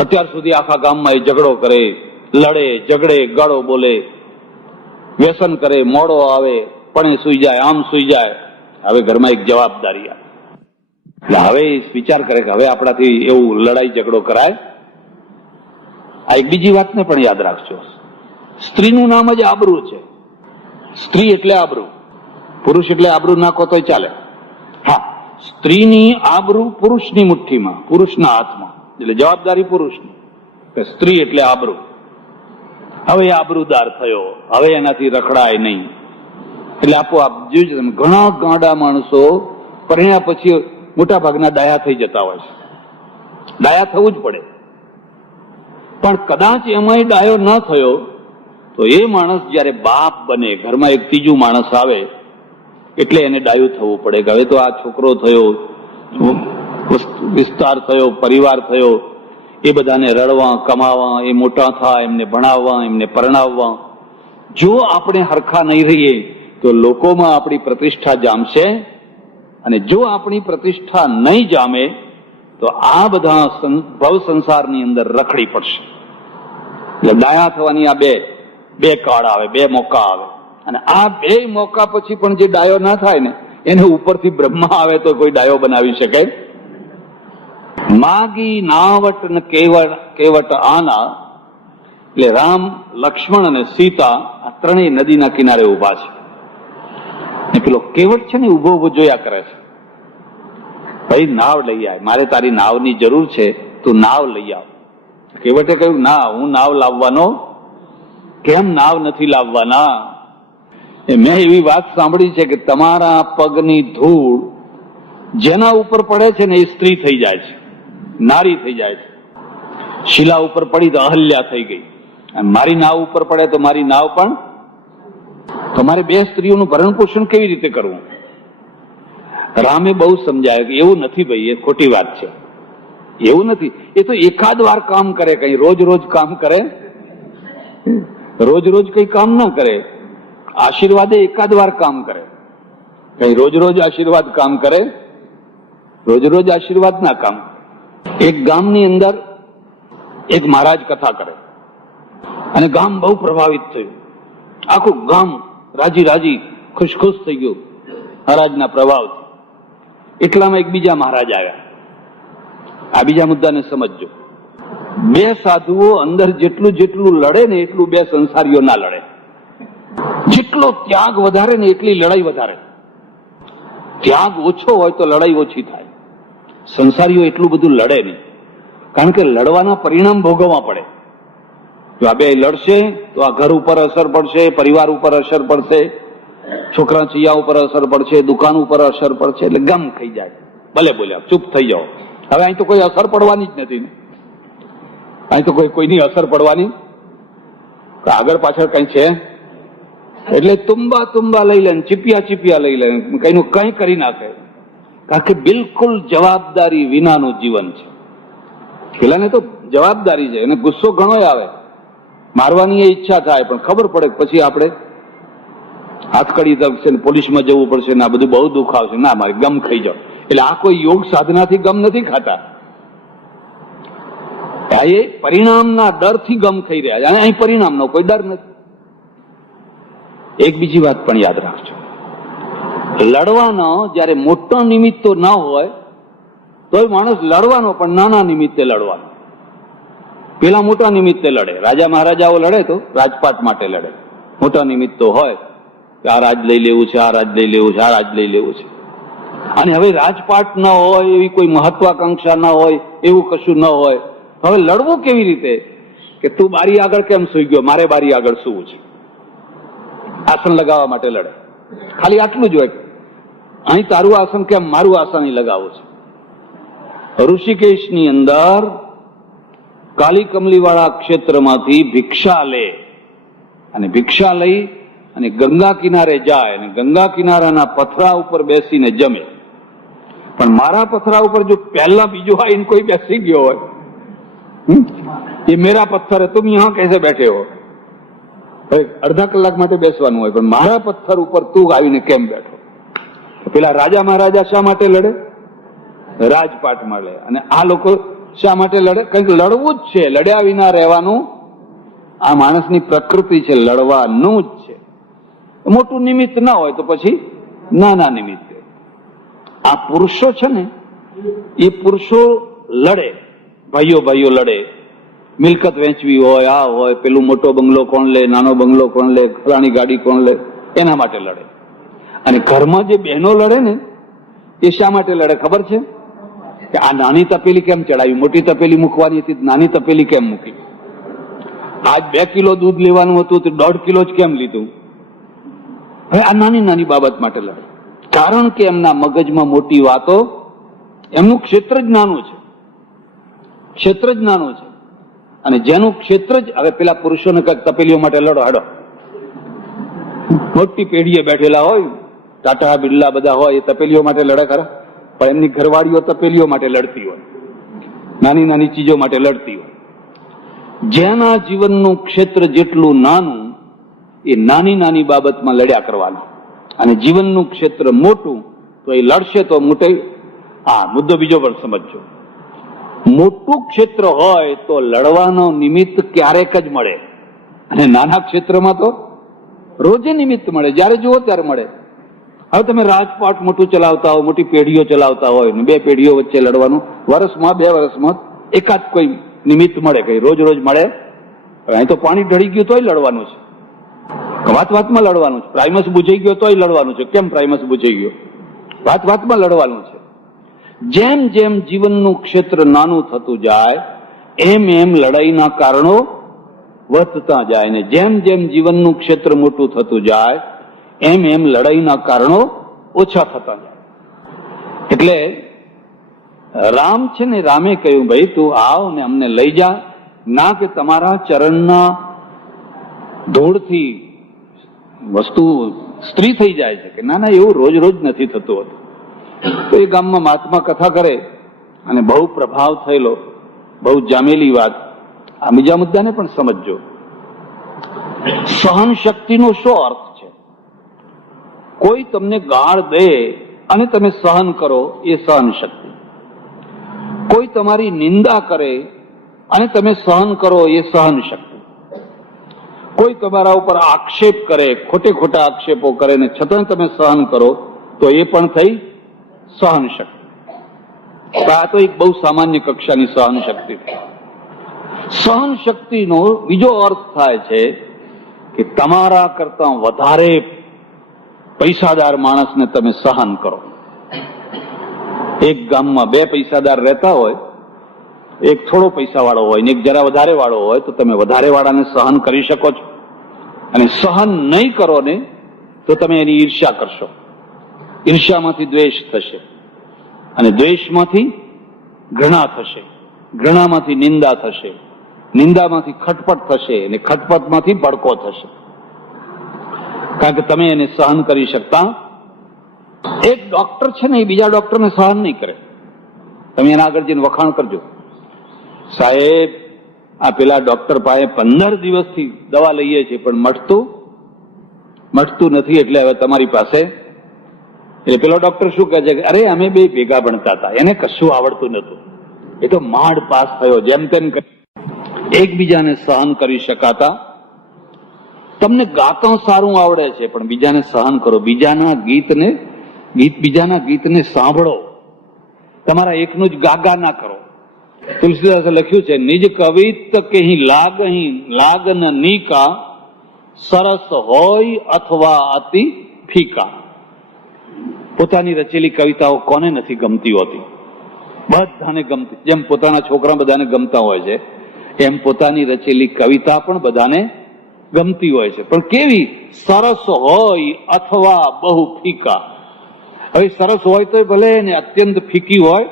અત્યાર સુધી આખા ગામમાં એ ઝઘડો કરે, લડે, ઝઘડે, ગાળો બોલે, વ્યસન કરે, મોડો આવે, પણ સુઈ જાય, આમ સુઈ જાય. હવે ઘરમાં એક જવાબદારી આવે એટલે હવે વિચાર કરે કે હવે આપણાથી એવું લડાઈ ઝઘડો કરાય. આ એક બીજી વાતને પણ યાદ રાખજો. સ્ત્રીનું નામ જ આબરૂ છે. સ્ત્રી એટલે આબરૂ. પુરુષ એટલે આબરૂ નાખો તોય ચાલે. હા, સ્ત્રીની આબરૂ પુરુષની મુઠ્ઠીમાં, પુરુષના હાથમાં, એટલે જવાબદારી પુરુષની. સ્ત્રી એટલે આબરૂ. હવે આબરૂદાર થયો, હવે એનાથી રખડાય નહીં. એટલે આપોઆપ જોઈજો તમે, ઘણા ગાંડા માણસો પરણ્યા પછી મોટા ભાગના ડાયા થઈ જતા હોય છે. ડાયા થવું જ પડે, પણ કદાચ એમાંય ડાયો ન થયો તો એ માણસ જયારે બાપ બને, ઘરમાં એક ત્રીજું માણસ આવે એટલે એને ડાયું થવું પડે કે હવે તો આ છોકરો થયો, વિસ્તાર થયો, પરિવાર થયો, એ બધાને રડવા, કમાવા, એ મોટા થાય, એમને ભણાવવા, એમને પરણાવવા. જો આપણે હરખા નહીં રહીએ તો લોકોમાં આપણી પ્રતિષ્ઠા જામશે, અને જો આપણી પ્રતિષ્ઠા નહીં જામે તો આ બધા ભવ સંસારની અંદર રખડી પડશે. એટલે ડાયા થવાની આ બે કાળ આવે, બે મોકા આવે, અને આ બે મોકા પછી પણ જે ડાયો ના થાય ને એને ઉપરથી બ્રહ્મા આવે તો કોઈ ડાયો બનાવી શકે? માગી નાવટ ને કેવટ આના. એટલે રામ, લક્ષ્મણ અને સીતા આ ત્રણેય નદીના કિનારે ઉભા છે. ને પેલો કેવટ છે ને ઉભો જોયા કરે છે, ભાઈ નાવ લઈ આવ, મારે તારી નાવની જરૂર છે, તું નાવ લઈ આવ. કેવટે કહ્યું, ના, હું નાવ લાવવાનો? કેમ નાવ નથી લાવવાના? મેં એવી વાત સાંભળી છે કે તમારા પગની ધૂળ જેના ઉપર પડે છે ને એ સ્ત્રી થઈ જાય છે, નારી થઈ જાય છે. શિલા ઉપર પડી તો અહલ્યા થઈ ગઈ, મારી નાવ ઉપર પડે તો મારી નાવ પણ. તમારે બે સ્ત્રીઓનું ભરણ પોષણ કેવી રીતે કરવું? રામે બહુ સમજાયું કે એવું નથી ભાઈ, એ ખોટી વાત છે, એવું નથી. એ તો એકાદ વાર કામ કરે, કઈ રોજ રોજ કામ કરે? રોજ રોજ કઈ કામ ના કરે. આશીર્વાદે એકાદ વાર કામ કરે, કઈ રોજ રોજ આશીર્વાદ કામ કરે? રોજ રોજ આશીર્વાદ ના કામ. એક ગામની અંદર એક મહારાજ કથા કરે અને ગામ બહુ પ્રભાવિત થયું. આખું ગામ રાજી ખુશ થઈ ગયું મહારાજના પ્રભાવથી. એટલામાં એક બીજા મહારાજ આવ્યા. આ બીજા મુદ્દાને સમજજો. બે સાધુઓ અંદર જેટલું લડે ને એટલું બે સંસારીઓ ના લડે. જેટલો ત્યાગ વધારે ને એટલી લડાઈ વધારે. ત્યાગ ઓછો હોય તો લડાઈ ઓછી થાય. સંસારીઓ એટલું બધું લડે નહીં, કારણ કે લડવાના પરિણામ ભોગવવા પડે. જો આ બે લડશે તો આ ઘર ઉપર અસર પડશે, પરિવાર ઉપર અસર પડશે, છોકરા ચિયા ઉપર અસર પડશે, દુકાન ઉપર અસર પડશે. એટલે ગમ ખાઈ જાય. ભલે બોલ્યા, ચૂપ થઈ જાઓ. હવે અહીં તો કોઈ અસર પડવાની જ નથી ને. અહીં તો કોઈની અસર પડવાની, આગળ પાછળ કઈ છે? એટલે તુંબા લઈ લે, ચીપિયા લઈ લે, કઈનું કઈ કરી નાખે. કારણ કે બિલકુલ જવાબદારી વિનાનું જીવન છે. પેલાને તો જવાબદારી છે, એને ગુસ્સો ઘણો આવે, મારવાની એ ઈચ્છા થાય, પણ ખબર પડે પછી આપણે હાથકડી તકશે ને પોલીસમાં જવું પડશે ને આ બધું બહુ દુઃખ આવશે, ના મારે ગમ ખાઈ જાવ. એટલે આ કોઈ યોગ સાધનાથી ગમ નથી ખાતા, એ પરિણામના ડરથી ગમ ખાઈ રહ્યા છે. અને અહીં પરિણામનો કોઈ ડર નથી. એક બીજી વાત પણ યાદ રાખજો, લડવાનો જયારે મોટો નિમિત્તો ના હોય તોય માણસ લડવાનો, પણ નાના નિમિત્તે લડવાનો. પેલા મોટા નિમિત્તે લડે. રાજા મહારાજાઓ લડે તો રાજપાટ માટે લડે, મોટા નિમિત્તો હોય કે આ રાજ લઈ લેવું છે, આ રાજ લઈ લેવું છે, આ રાજ લઈ લેવું છે, અને હવે રાજપાટ ન હોય, એવી કોઈ મહત્વાકાંક્ષા ન હોય, એવું કશું ન હોય, હવે લડવું કેવી રીતે? કે તું બારી આગળ કેમ સૂઈ ગયો, મારે બારી આગળ સૂવું છે. આસન લગાવવા માટે લડે. ખાલી આટલું જ હોય, અહીં તારું આસન કેમ, મારું આસન અહીં લગાવવું છે. ઋષિકેશની અંદર કાલી કમલીવાળા ક્ષેત્રમાંથી ભિક્ષા લે, અને ભિક્ષા લઈ અને ગંગા કિનારે જાય, અને ગંગા કિનારાના પથરા ઉપર બેસીને જમે. પણ મારા પથરા ઉપર જો પહેલા બીજો આવીને કોઈ બેસી ગયો હોય, એ મેરા પથ્થર હે, તુમ યહાં કૈસે બેઠે હો, અડધા કલાક માટે બેસવાનું હોય, પણ મારા પથ્થર ઉપર તું આવીને કેમ બેઠો? પેલા રાજા મહારાજા શા માટે લડે? રાજપાટ મળે. અને આ લોકો શા માટે લડે? કંઈક લડવું જ છે, લડ્યા વિના રહેવાનું આ માણસની પ્રકૃતિ છે, લડવાનું જ છે. મોટું નિમિત્ત ના હોય તો પછી નાના નિમિત્તે. આ પુરુષો છે ને, એ પુરુષો લડે, ભાઈઓ ભાઈઓ લડે. મિલકત વેચવી હોય, આ હોય, પેલું મોટો બંગલો કોણ લે, નાનો બંગલો કોણ લે, ફલાણી ગાડી કોણ લે, એના માટે લડે. અને ઘરમાં જે બહેનો લડે ને, એ શા માટે લડે ખબર છે? કે આ નાની તપેલી કેમ ચડાવી, મોટી તપેલી મૂકવાની હતી, નાની તપેલી કેમ મૂકી? આજ 2 કિલો દૂધ લેવાનું હતું તો 1.5 કિલો જ કેમ લીધું? હવે આ નાની નાની બાબત માટે લડે. કારણ કે એમના મગજમાં મોટી વાતો, એમનું ક્ષેત્ર જ નાનું છે, ક્ષેત્ર જ નાનું છે. અને જેનું ક્ષેત્ર જ, હવે પેલા પુરુષોને કઈક તપેલીઓ માટે લડો, હાડો, મોટી પેઢીએ બેઠેલા હોય, ટાટા બિરલા બધા હોય, એ તપેલીઓ માટે લડે ખરા? પણ એમની ઘરવાળીઓ તપેલીઓ માટે લડતી હોય, નાની નાની ચીજો માટે લડતી હોય. જેના જીવનનું ક્ષેત્ર જેટલું નાનું, એ નાની નાની બાબતમાં લડ્યા કરવાનું. અને જીવનનું ક્ષેત્ર મોટું તો એ લડશે તો મોટે. હા, મુદ્દો બીજો પણ સમજજો. મોટું ક્ષેત્ર હોય તો લડવાનો નિમિત્ત ક્યારેક જ મળે, અને નાના ક્ષેત્રમાં તો રોજે નિમિત્ત મળે, જ્યારે જુઓ ત્યારે મળે. હવે તમે રાજપાટ મોટું ચલાવતા હોય, મોટી પેઢીઓ ચલાવતા હોય ને 2 પેઢીઓ વચ્ચે લડવાનું, વર્ષમાં 2 વર્ષમાં એકાદ કોઈ નિમિત્ત મળે, કઈ રોજ રોજ મળે? અહીં તો પાણી ઢળી ગયું તોય લડવાનું છે, વાત વાતમાં લડવાનું છે. પ્રાઇમસ બુજાઈ ગયો તોય લડવાનું છે. કેમ પ્રાઇમસ બુજાઈ ગયો? વાત વાતમાં લડવાનું છે. જેમ જેમ જીવનનું ક્ષેત્ર નાનું થતું જાય, એમ એમ લડાઈના કારણો વધતા જાય, ને જેમ જેમ જીવનનું ક્ષેત્ર મોટું થતું જાય, એમ એમ લડાઈના કારણો ઓછા થતા જાય. એટલે રામ છે ને, રામે કહ્યું, ભાઈ તું આવ ને અમને લઈ જા. ના કે તમારા ચરણના ધૂળથી વસ્તુ સ્ત્રી થઈ જાય છે, કે ના ના, એવું રોજ રોજ નથી થતું હતું. તો એ ગામમાં મહાત્મા કથા કરે, અને બહુ પ્રભાવ થયેલો, બહુ જામેલી વાત. આ બીજા મુદ્દાને પણ સમજજો. સહન શક્તિનો શું અર્થ છે? કોઈ તમને ગાળ દે અને તમે સહન કરો, એ સહન શક્તિ. કોઈ તમારી નિંદા કરે અને તમે સહન કરો, એ સહન શક્તિ. કોઈ તમારા ઉપર આક્ષેપ કરે, ખોટે ખોટા આક્ષેપો કરે ને છતાં તમે સહન કરો, તો એ પણ થઈ સહન શક્તિ. આ તો એક બહુ સામાન્ય કક્ષાની સહન શક્તિ થઈ. સહન શક્તિનો બીજો અર્થ થાય છે કે તમારા કરતા વધારે પૈસાદાર માણસને તમે સહન કરો. એક ગામમાં 2 પૈસાદાર રહેતા હોય, એક થોડો પૈસા વાળો હોય ને એક જરા વધારે વાળો હોય, તો તમે વધારે વાળાને સહન કરી શકો છો. અને સહન નહીં કરો ને તો તમે એની ઈર્ષ્યા કરશો. ઈર્ષ્યામાંથી દ્વેષ થશે, અને દ્વેષમાંથી ઘૃણા થશે, ઘૃણામાંથી નિંદા થશે, નિંદામાંથી ખટપટ થશે, અને ખટપટમાંથી ભડકો થશે. કારણ કે તમે એને સહન કરી શકતા. એક ડોક્ટર છે ને, એ બીજા ડોક્ટરને સહન નહીં કરે. તમે એના આગળ જઈને વખાણ કરજો, સાહેબ આ પેલા ડોક્ટર પાસે 15 દિવસથી દવા લઈએ છીએ પણ મટતું નથી, એટલે હવે તમારી પાસે. એટલે પેલો ડોક્ટર શું કહે છે કે અરે અમે 2 ભેગા ભણતા હતા, એને કશું આવડતું નતું, એ તો માંડ પાસ થયો, જેમ તેમ એકબીજાને સહન કરી શકાતા. તમને ગાતા સારું આવડે છે પણ બીજાને સહન કરો, બીજાના ગીતને સાંભળો, તમારા એકનું જ ગાગા ના કરો. તુલસીદાસે લખ્યું છે, નિજ કવિત કહી લાગ ન નીકા સરસ હોય અથવા અતિ ફીકા. પોતાની રચેલી કવિતાઓ કોને નથી ગમતી હોતી? બધાને ગમતી. જેમ પોતાના છોકરા બધાને ગમતા હોય છે, એમ પોતાની રચેલી કવિતા પણ બધાને ગમતી હોય છે. પણ કેવી? સરસ હોય અથવા બહુ ફીકા. હવે સરસ હોય તો ભલે ને અત્યંત ફીકી હોય.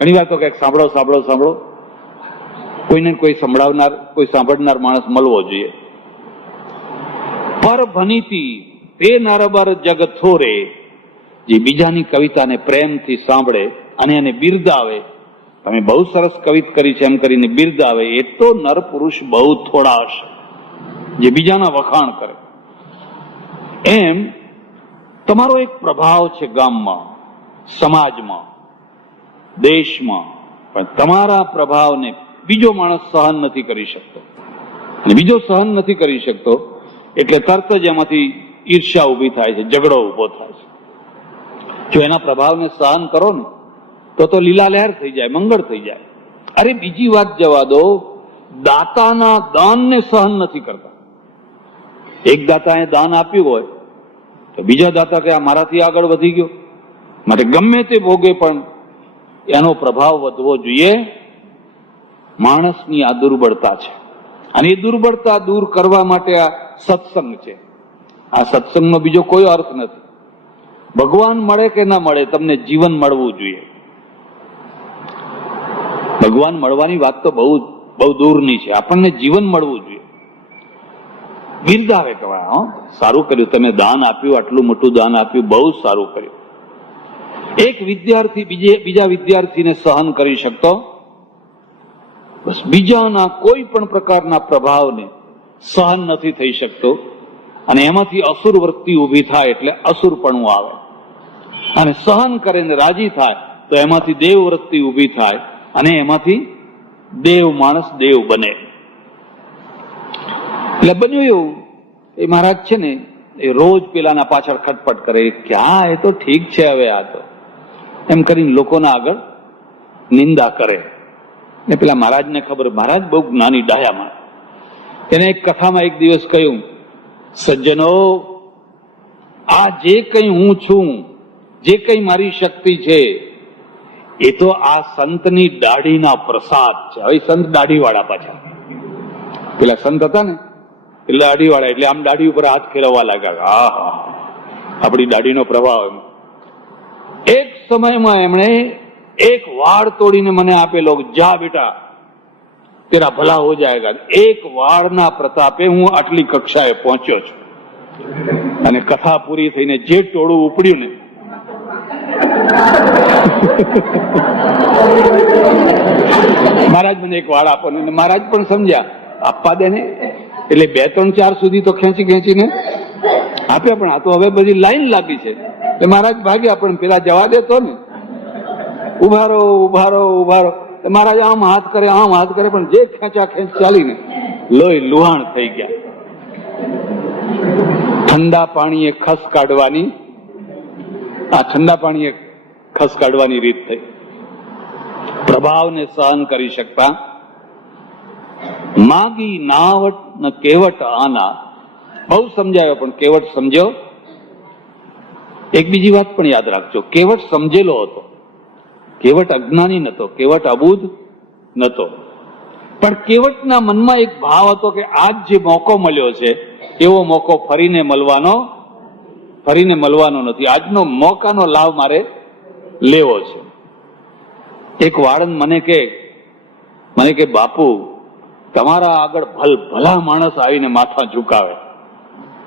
ઘણી વાર તો કંઈક સાંભળો સાંભળો સાંભળો, કોઈને કોઈ સંભળાવનાર, કોઈ સાંભળનાર માણસ મળવો જોઈએ. પર ભનીતી તે નરબર જગ થોરે, જે બીજાની કવિતાને પ્રેમથી સાંભળે અને એને બિરદાવે, તમે બહુ સરસ કવિતા કરી છે એમ કરીને બિરદાવે, એ તો નર પુરુષ બહુ થોડા હશે જે બીજાના વખાણ કરે. એમ તમારો એક પ્રભાવ છે ગામમાં, સમાજમાં, દેશમાં, પણ તમારા પ્રભાવને બીજો માણસ સહન નથી કરી શકતો. અને બીજો સહન નથી કરી શકતો એટલે તરત જ એમાંથી ઈર્ષ્યા ઉભી થાય છે, ઝઘડો ઉભો થાય છે. જો એના પ્રભાવને સહન કરો ને તો લીલા લહેર થઈ જાય, મંગળ થઈ જાય. અરે બીજી વાત જવા દો, દાતાના દાનને સહન નથી કરતા. એક દાતાએ દાન આપ્યું હોય તો બીજા દાતા કે આ મારાથી આગળ વધી ગયો, માટે ગમે તે ભોગે પણ એનો પ્રભાવ વધવો જોઈએ. માણસની આ દુર્બળતા છે, અને એ દુર્બળતા દૂર કરવા માટે આ સત્સંગ છે. આ સત્સંગનો બીજો કોઈ અર્થ નથી. ભગવાન મળે કે ના મળે, તમને જીવન મળવું જોઈએ. ભગવાન મળવાની વાત તો બહુ બહુ દૂરની છે, આપણને જીવન મળવું જોઈએ. બિરદાવે કહેવાય, સારું કર્યું તમે દાન આપ્યું, આટલું મોટું દાન આપ્યું, બહુ સારું કર્યું. એક વિદ્યાર્થી બીજા વિદ્યાર્થીને સહન કરી શકતો, બસ બીજાના કોઈ પણ પ્રકારના પ્રભાવને સહન નથી થઈ શકતો, અને એમાંથી અસુર વૃત્તિ ઊભી થાય એટલે અસુરપણું આવે. અને સહન કરે ને રાજી થાય તો એમાંથી દેવ વૃત્તિ ઊભી થાય, અને એમાંથી દેવ માણસ દેવ બને. એટલે બન્યું એવું, એ મહારાજ છે ને એ રોજ પેલાના પાછળ ખટપટ કરે, ક્યાં એ તો ઠીક છે હવે આ તો, એમ કરીને લોકોના આગળ નિંદા કરે. ને પેલા મહારાજને ખબર, મહારાજ બહુ જ્ઞાની ડાયામાં. એને એક કથામાં એક દિવસ કહ્યું, સજ્જનો, આ જે કંઈ હું છું, જે કંઈ મારી શક્તિ છે, એ તો આ સંતની દાઢીના પ્રસાદ છે. હવે સંત દાઢીવાળા પાછા, પેલા સંત હતા ને એટલે દાઢીવાળા, એટલે આમ દાઢી ઉપર હાથ ફેરવવા લાગ્યા. હા હા, આપણી દાઢીનો પ્રભાવ. એક સમયમાં એમણે એક વાળ તોડીને મને આપેલો, જા બેટા તેરા ભલા હો જાયગા. એક વાળના પ્રતાપે હું આટલી કક્ષાએ પહોંચ્યો છું. અને કથા પૂરી થઈને જે ટોળું ઉપડ્યું ને, મહારાજ મને એક વાળ આપો ને. મહારાજ પણ સમજ્યા, આપવા દે ને. એટલે 2-3-4 સુધી તો ખેંચીને આપ્યા, પણ આ તો હવે બધી લાઈન લાગી છે. એટલે મહારાજ ભાગ્યા, પણ પેલા જવા દેતો ને, ઉભારો ઉભારો ઉભારો. મહારાજ આમ હાથ કરે, આમ હાથ કરે, પણ જે ખેંચા ખેંચ ચાલીને લોહી લુહાણ થઈ ગયા. ઠંડા પાણીએ ખસ કાઢવાની, આ ઠંડા પાણીએ ખસ કાઢવાની રીત થઈ. પ્રભાવને સહન કરી શકતા. માગી નાવટ ન કેવટ આના, બહુ સમજાયો પણ કેવટ સમજ્યો. એક બીજી વાત પણ યાદ રાખજો, કેવટ સમજેલો હતો, કેવટ અજ્ઞાની નતો, કેવટ અબૂધ નતો. પણ કેવટના મનમાં એક ભાવ હતો કે આજ જે મોકો મળ્યો છે એવો મોકો ફરીને મળવાનો નથી. આજનો મોકાનો લાભ મારે લેવો છે. એક વાળંદ મને કે બાપુ, તમારા આગળ ભલા માણસ આવીને માથા ઝુકાવે.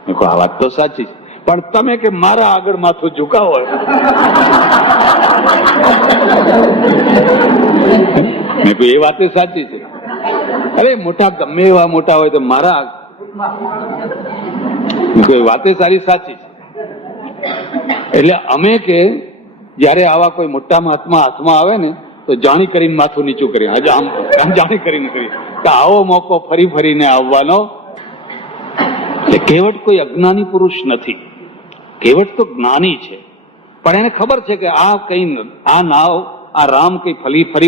મેં કહ્યું આ વાત તો સાચી છે, પણ તમે કે મારા આગળ માથું ઝુકાવો. મેં કહ્યું એ વાત સાચી છે. અરે મોટા ગમે એવા મોટા હોય તો મારા, કોઈ વાતે સારી સાચી છે. એટલે અમે કે જયારે આવા કોઈ મોટા મહાત્મા હાથમાં આવે ને તો જાણી કરીને માથું નીચું કરીએ, હજુ આમ જાણી કરીને કરીએ કે આવો મોકો ફરીને આવવાનો. એટલે કેવટ કોઈ અજ્ઞાની પુરુષ નથી, કેવટ તો જ્ઞાની છે. પણ એને ખબર છે કે આ રામ કઈ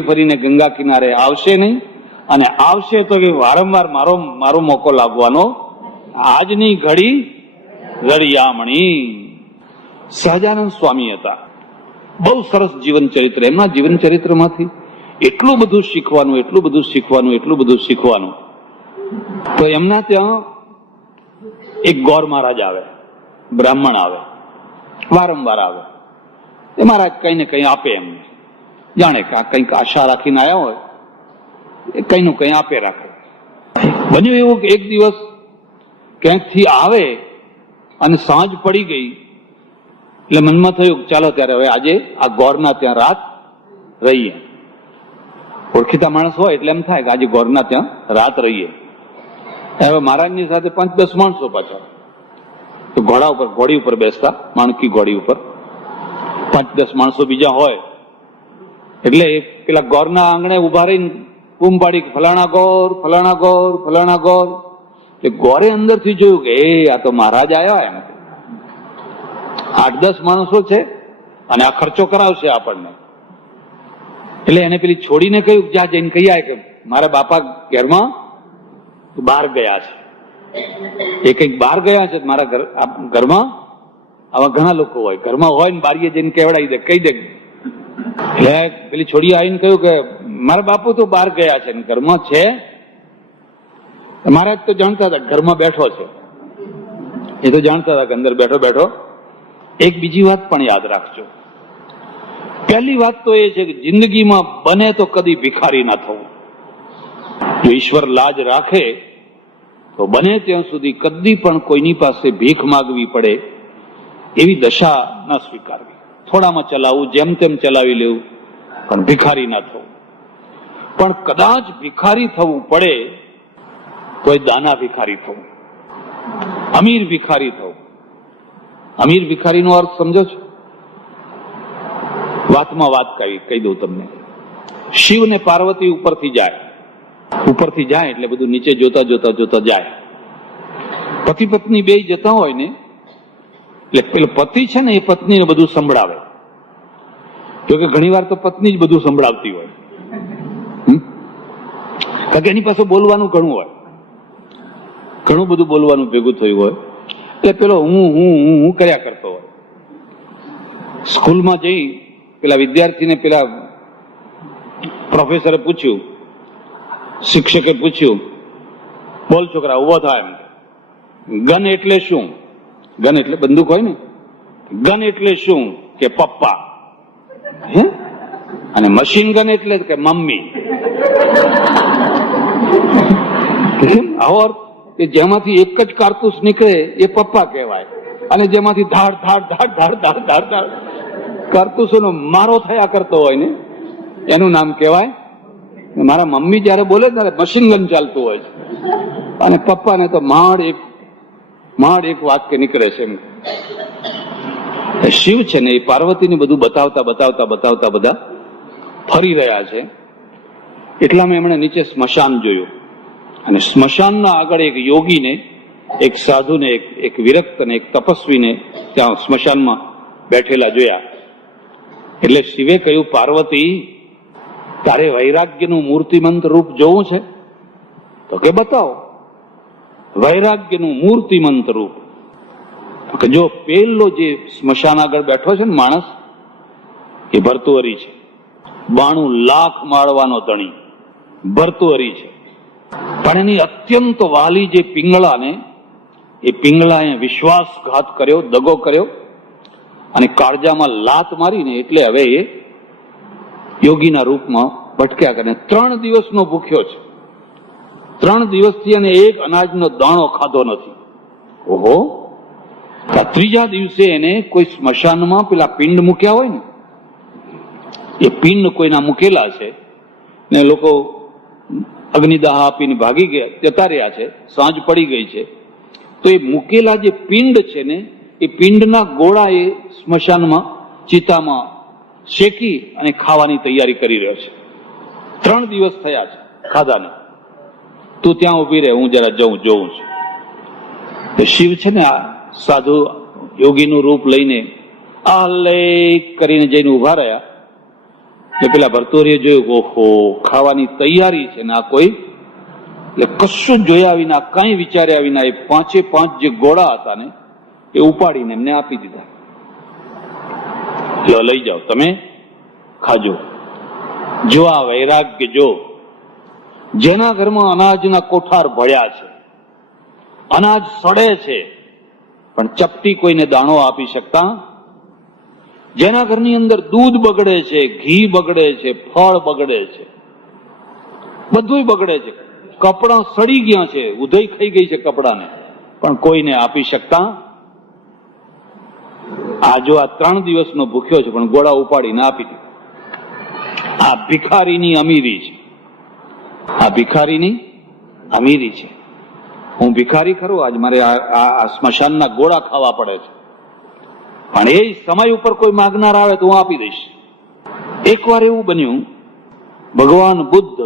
ફરીને ગંગા કિનારે આવશે નહીં, અને આવશે તો કે વારંવાર મારો મોકો લાવવાનો આજની ઘડી રળિયામણી. સહજાનંદ સ્વામી હતા, બહુ સરસ જીવન ચરિત્ર. એમના જીવન ચરિત્રમાંથી એટલું બધું શીખવાનું, એટલું બધું શીખવાનું, એટલું બધું શીખવાનું. તો એમના ત્યાં એક ગોર મહારાજ આવે, બ્રાહ્મણ આવે, વારંવાર આવે. એ મહારાજ કઈ ને કઈ આપે એમને, જાણે કે કંઈક આશા રાખીને આવ્યા હોય, એ કઈ નું કઈ આપે રાખે. બન્યું એવું કે એક દિવસ ક્યાંકથી આવે અને સાંજ પડી ગઈ, એટલે મનમાં થયું ચાલો ત્યારે હવે આજે આ ગોરના ત્યાં રાત રહીએ. ઓળખીતા માણસ હોય એટલે એમ થાય કે આજે ગોરના ત્યાં રાત રહીએ. હવે મહારાજની સાથે 5-10 માણસો પાછા, તો ઘોડી ઉપર બેસતા, માણકી ઘોડી ઉપર 5-10 માણસો બીજા હોય. એટલે પેલા ગોરના આંગણે ઉભા રહીને બૂમ પાડી, ફલાણા ગોર, ફલાણા ગોર, ફલાણા ગોર. એ ગોરે અંદરથી જોયું કે આ તો મહારાજ આવ્યા. એમ 8-10 માણસો છે અને આ ખર્ચો કરાવશે આપણને. એટલે એને પેલી છોડીને કહ્યું, જ્યાં જઈને કહી આય કે મારા બાપા ઘરમાં બહાર ગયા છે, એ કંઈક બહાર ગયા છે, મારા ઘરમાં આવા ઘણા લોકો હોય, ઘરમાં હોય ને બારીએ જઈને કેવડાવી દે, કહી દે. એટલે પેલી છોડી આવીને કહ્યું કે મારા બાપુ તો બહાર ગયા છે ને ઘરમાં છે. મહારાજ તો જાણતા હતા ઘરમાં બેઠો છે, એ તો જાણતા હતા કે અંદર બેઠો બેઠો. એક બીજી વાત પણ યાદ રાખજો. પહેલી વાત તો એ છે કે જિંદગીમાં બને તો કદી ભિખારી ના થવું. જો ઈશ્વર લાજ રાખે તો બને ત્યાં સુધી કદી પણ કોઈની પાસે ભીખ માગવી પડે એવી દશા ન સ્વીકારવી. થોડામાં ચલાવવું, જેમ તેમ ચલાવી લેવું, પણ ભિખારી ના થવું. પણ કદાચ ભિખારી થવું પડે તો એ દાના ભિખારી થવું, અમીર ભિખારી થવું. અમીર ભિખારીનો અર્થ સમજો છો? વાતમાં વાત કહી દઉં તમને. શિવ ને પાર્વતી ઉપરથી જાય એટલે બધું નીચે જોતા જોતા જોતા જાય. પતિ પત્ની બે જતા હોય ને, એટલે પેલો પતિ છે ને એ પત્નીને બધું સંભળાવે. જોકે ઘણી વાર તો પત્ની જ બધું સંભળાવતી હોય, કારણ કે એની પાસે બોલવાનું ઘણું હોય, ઘણું બધું બોલવાનું ભેગું થયું હોય. એટલે પેલો હું કર્યા કરતો હોય. સ્કૂલમાં જઈ પેલા વિદ્યાર્થીને પેલા પ્રોફેસરે પૂછ્યું, શિક્ષકે પૂછ્યું, બોલ છોકરા ઉભો થાય. એમ ગન એટલે શું? ગન એટલે બંદૂક હોય ને. ગન એટલે શું? કે પપ્પા. હે? અને મશીન ગન એટલે કે મમ્મી. આવો કે જેમાંથી એક જ કારતૂસ નીકળે એ પપ્પા કહેવાય, અને જેમાંથી ધાડ ધાડ ધાડ ધાડ ધાડ ધાડ ધાડ કારતૂસોનો મારો થયા કરતો હોય ને એનું નામ કહેવાય. મારા મમ્મી જયારે બોલે ત્યારે મશીન ગન ચાલતું હોય છે, અને પપ્પાને તો માંડ એક વાક્ય નીકળે છે. શિવ છે ને એ પાર્વતીને બધું બતાવતા બતાવતા બતાવતા બધા ફરી રહ્યા છે. એટલામાં એમણે નીચે સ્મશાન જોયું, અને સ્મશાનના આગળ એક યોગીને, એક સાધુને, એક વિરક્ત ને એક તપસ્વીને ત્યાં સ્મશાનમાં બેઠેલા જોયા. એટલે શિવે કહ્યું, પાર્વતી તારે વૈરાગ્યનું મૂર્તિમંત રૂપ જોવું છે? તો કે બતાવો. વૈરાગ્યનું મૂર્તિમંત રૂપ. કે જો પેલો જે સ્મશાન આગળ બેઠો છે ને માણસ, એ ભર્તુહરી છે. 92 લાખ માળવાનો ધણી ભર્તુહરી છે. પણ એની અત્યંત વાલી જે પિંગળાને, એ પિંગળાએ વિશ્વાસઘાત કર્યો, દગો કર્યો, અને કાળજામાં લાત મારીને એટલે હવે એ યોગીના રૂપમાં ભટક્યા કરે. 3 દિવસનો ભૂખ્યો છે, 3 દિવસથી અને એક અનાજનો દાણો ખાધો નથી. ઓહો! ત્રીજા દિવસે એને કોઈ સ્મશાનમાં પેલા પિંડ મૂક્યા હોય ને, એ પિંડ કોઈના મૂકેલા છે ને લોકો અગ્નિદાહ આપીને ભાગી ગયા, જતા રહ્યા છે, સાંજ પડી ગઈ છે. તો એ મૂકેલા જે પિંડ છે ને, એ પિંડના ગોળા એ સ્મશાનમાં ચિતામાં શેકી અને ખાવાની તૈયારી કરી રહ્યો છે. 3 દિવસ થયા છે ખાધાને. તું ત્યાં ઉભી રહે, હું જરા જોઉં છું. તો શિવ છે ને આ સાધુ યોગીનું રૂપ લઈને આલેખ કરીને જઈને ઉભા રહ્યા. એટલે પેલા ભર્તુહરીએ જોયું, ઓહો, ખાવાની તૈયારી છે ને આ કોઈ એટલે કશું જોયા વિના, કઈ વિચાર્યા વિના એ 5 જે ઘોડા હતા ને એ ઉપાડીને એમને આપી દીધા. લઈ જાઓ, તમે ખાજો. જો આ વૈરાગ્ય, જો જેના ઘરમાં અનાજના કોઠાર ભળ્યા છે, અનાજ સડે છે, પણ ચપટી કોઈને દાણો આપી શકતા, જેના ઘરની અંદર દૂધ બગડે છે, ઘી બગડે છે, ફળ બગડે છે, બધું બગડે છે, કપડાં સડી ગયા છે, ઉધઈ ખાઈ ગઈ છે કપડાને, પણ કોઈને આપી શકતા. આ જો આ 3 દિવસનો ભૂખ્યો છે, પણ ગોળા ઉપાડીને આપી દીધા. આ ભિખારીની અમીરી છે, આ ભિખારીની અમીરી છે. હું ભિખારી ખરો, આજ મારે આ સ્મશાનના ગોળા ખાવા પડે છે, પણ એ સમય ઉપર કોઈ માગનાર આવે તો હું આપી દઈશ. એકવાર એવું બન્યું, ભગવાન બુદ્ધ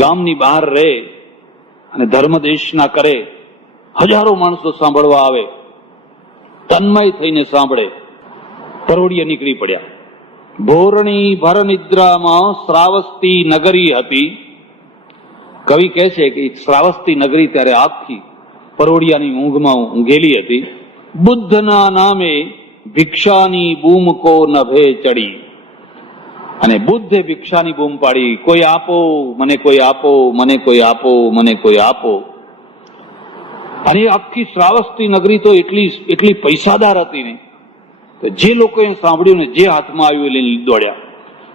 ગામની બહાર રહે અને ધર્મદેશના કરે, હજારો માણસો સાંભળવા આવે, તન્મય થઈને સાંભળે. પરોઢિયે નીકળી પડ્યા. ભોરણી ભર નિદ્રામાં શ્રાવસ્તી નગરી હતી. કવિ કહે છે કે શ્રાવસ્તી નગરી ત્યારે આખી પરોઢિયાની ઊંઘમાં ઊંઘેલી હતી. બુદ્ધના નામે ભિક્ષાની બૂમ કો નભે ચડી. અને બુદ્ધે ભિક્ષાની બૂમ પાડી, કોઈ આપો, મને કોઈ આપો, મને કોઈ આપો, મને કોઈ આપો. અને આખી શ્રાવસ્તી નગરી તો એટલી પૈસાદાર હતી ને, તો જે લોકોએ સાંભળ્યું ને જે હાથમાં આવ્યું લઈને દોડ્યા.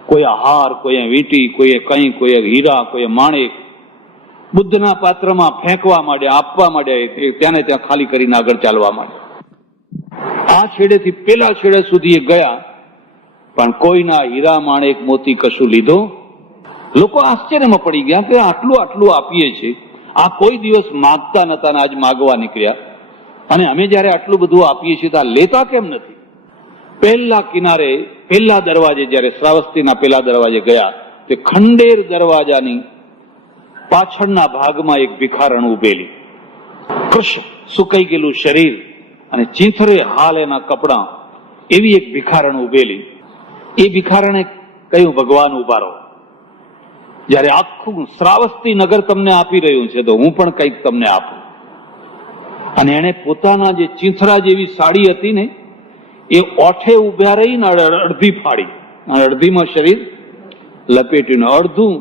કોઈ હાર, કોઈ વીંટી, કોઈ કંઈ, કોઈ હીરા, કોઈ માણેક બુદ્ધના પાત્રમાં ફેંકવા માંડ્યા, આપવા માંડ્યા. ત્યાં ને ત્યાં ખાલી કરીને આગળ ચાલવા માંડ્યા. આ છેડેથી પેલા છેડે સુધી એ ગયા, પણ કોઈના હીરા, માણેક, મોતી કશું લીધો. લોકો આશ્ચર્યમાં પડી ગયા કે આટલું આટલું આપીએ છીએ, આ કોઈ દિવસ માગતા નતા ને આજ માગવા નીકળ્યા. અને અમે જયારે આટલું બધું આપીએ છીએ તો આ લેતા કેમ નથી? પહેલા કિનારે, પહેલા દરવાજે, જયારે શ્રાવસ્તીના પહેલા દરવાજે ગયા, તે ખંડેર દરવાજાની પાછળના ભાગમાં એક ભિખારણ ઉભેલી, કૃષ્ણ સુકાઈ ગયેલું શરીર અને ચીંથરે હાલ એના કપડા, એવી એક ભિખારણ ઉભેલી. એ ભિખારણે કહ્યું, ભગવાન ઉભા રહો, જયારે આખું શ્રાવસ્તી નગર તમને આપી રહ્યું છે તો હું પણ કંઈક તમને આપું. અને એને પોતાના જે ચીંથરા જેવી સાડી હતી ને એ ઓઠે ઉભા રહીને અડધી ફાડી, અને અડધીમાં શરીર લપેટ્યું, અડધું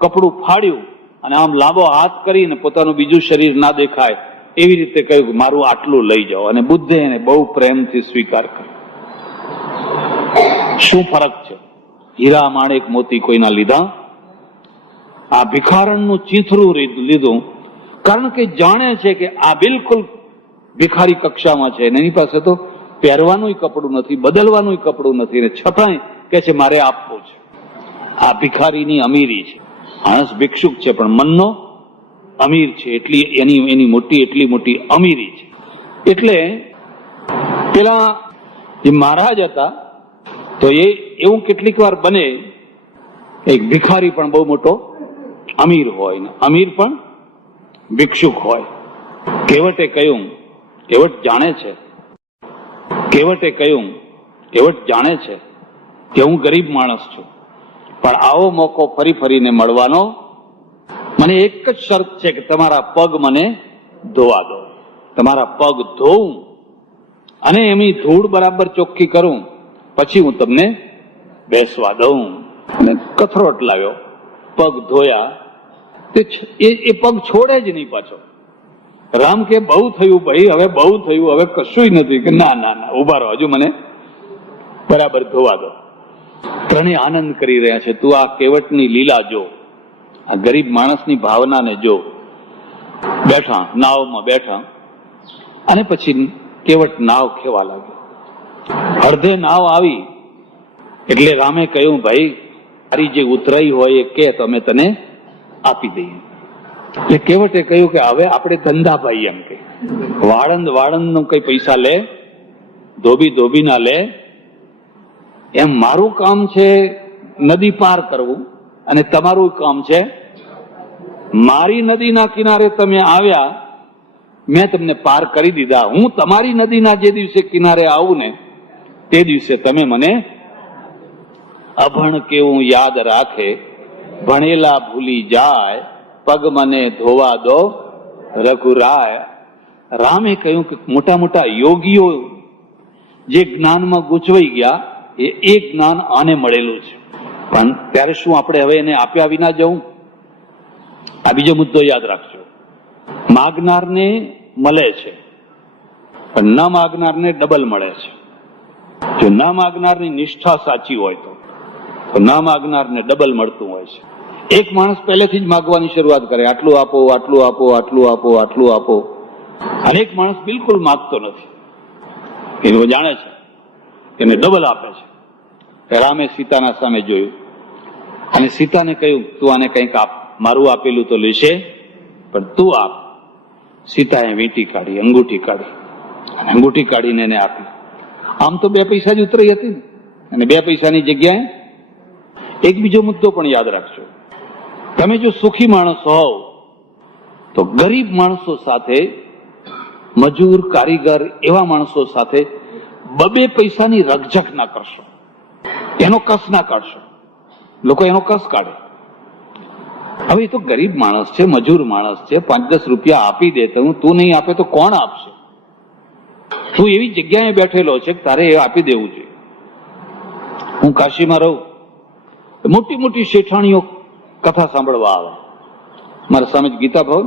કપડું ફાડ્યું અને આમ લાંબો હાથ કરીને પોતાનું બીજું શરીર ના દેખાય એવી રીતે કહ્યું, મારું આટલું લઈ જાઓ. અને બુદ્ધે એને બહુ પ્રેમથી સ્વીકાર કર્યો. શું ફરક છે? હીરા, માણેક, મોતી કોઈના લીધા, આ ભિખારણનું ચીંથરું લીધું. કારણ કે જાણે છે કે આ બિલકુલ ભિખારી કક્ષામાં છે, એની પાસે તો પહેરવાનું કપડું નથી, બદલવાનું કપડું નથી, ને છતાંય કે છે મારે આપવું છે. આ ભિખારીની અમીરી છે. માણસ ભિક્ષુક છે પણ મનનો અમીર છે, એટલી એની એટલી મોટી અમીરી છે. એટલે પેલા જે મહારાજ હતા તો એવું કેટલીક વાર બને, એક ભિખારી પણ બહુ મોટો અમીર હોય ને અમીર પણ ભિક્ષુક હોય. કેવટે કહ્યું, કેવટ જાણે છે, કેવટે કહ્યું, કેવટ જાણે છે કે હું ગરીબ માણસ છું, પણ આવો મોકો ફરી ફરીને મળવાનો, મને એક જ શરત છે કે તમારા પગ મને ધોવા દો. તમારા પગ ધોવું અને એમની ધૂળ બરાબર ચોખ્ખી કરું, પછી હું તમને બેસવા દઉં. અને કથરોટ લાવ્યો, પગ ધોયા, એ પગ છોડે જ નહીં પાછો. રામ કે બહુ થયું ભાઈ, હવે બહુ થયું, હવે કશું નથી. કે ના ના ના, ઉભા રહો, હજુ મને બરાબર ધોવા દો. ત્રણેય આનંદ કરી રહ્યા છે. તું આ કેવટની લીલા જો, આ ગરીબ માણસની ભાવનાને જો. બેઠા, નાવમાં બેઠા, અને પછી કેવટ નાવ ખેવા લાગ્યો. અડધે નાવ આવી એટલે રામે કહ્યું, ભાઈ તારી જે ઉતરાઈ હોય એ કે તો અમે તને આપી દઈએ. એટલે કેવટે કહ્યું કે હવે આપણે ધંધા ભાઈ, એમ કે વાળંદ નું કઈ પૈસા લે, ધોબી ના લે. એમ મારું કામ છે નદી પાર કરવું, અને તમારું કામ છે, મારી નદીના કિનારે તમે આવ્યા, મેં તમને પાર કરી દીધા. હું તમારી નદીના જે દિવસે કિનારે આવું ને તે દિવસે તમે મને અભણ કેવું યાદ રાખે, ભણેલા ભૂલી જાય, પગ મને ધોવા દો રઘુરાય. રામે કહ્યું કે મોટા મોટા યોગીઓ જે જ્ઞાનમાં ગૂંચવાઈ ગયા એ જ્ઞાન આને મળેલું છે, પણ ત્યારે શું આપણે હવે એને આપ્યા વિના જવું? આ બીજો મુદ્દો યાદ રાખજો. માગનારને મળે છે પણ ન માગનારને ડબલ મળે છે. જો ન માગનારની નિષ્ઠા સાચી હોય તો ન માગનારને ડબલ મળતું હોય છે. એક માણસ પહેલેથી જ માગવાની શરૂઆત કરે, આટલું આપો, આટલું આપો, આટલું આપો, આટલું આપો. અને એક માણસ બિલકુલ માગતો નથી, એ જાણે છે એને ડબલ આપે છે. રામે સીતાના સામે જોયું અને સીતાને કહ્યું, તું આને કંઈક આપ, મારું આપેલું તો લેશે પણ તું આપ. સીતાએ વીંટી કાઢી, અંગૂઠી કાઢી, અને અંગૂઠી કાઢીને એને આપી. આમ તો 2 પૈસા જ ઉતરી હતી અને 2 પૈસાની જગ્યાએ એક બીજો મુદ્દો પણ યાદ રાખજો. તમે જો સુખી માણસ હોવ તો ગરીબ માણસો સાથે, મજૂર, કારીગર એવા માણસો સાથે 2 પૈસાની રકઝક ના કરશો, એનો કસ ના કાઢશો. લોકો એનો કસ કાઢે. હવે એ તો ગરીબ માણસ છે, મજૂર માણસ છે, 5-10 રૂપિયા આપી દે તો તું નહીં આપે તો કોણ આપશે? તું એવી જગ્યાએ બેઠેલો છે કે તારે એ આપી દેવું જોઈએ. હું કાશીમાં રહું, મોટી મોટી શેઠાણીઓ કથા સાંભળવા આવે. મારા સામે ગીતા ભવન,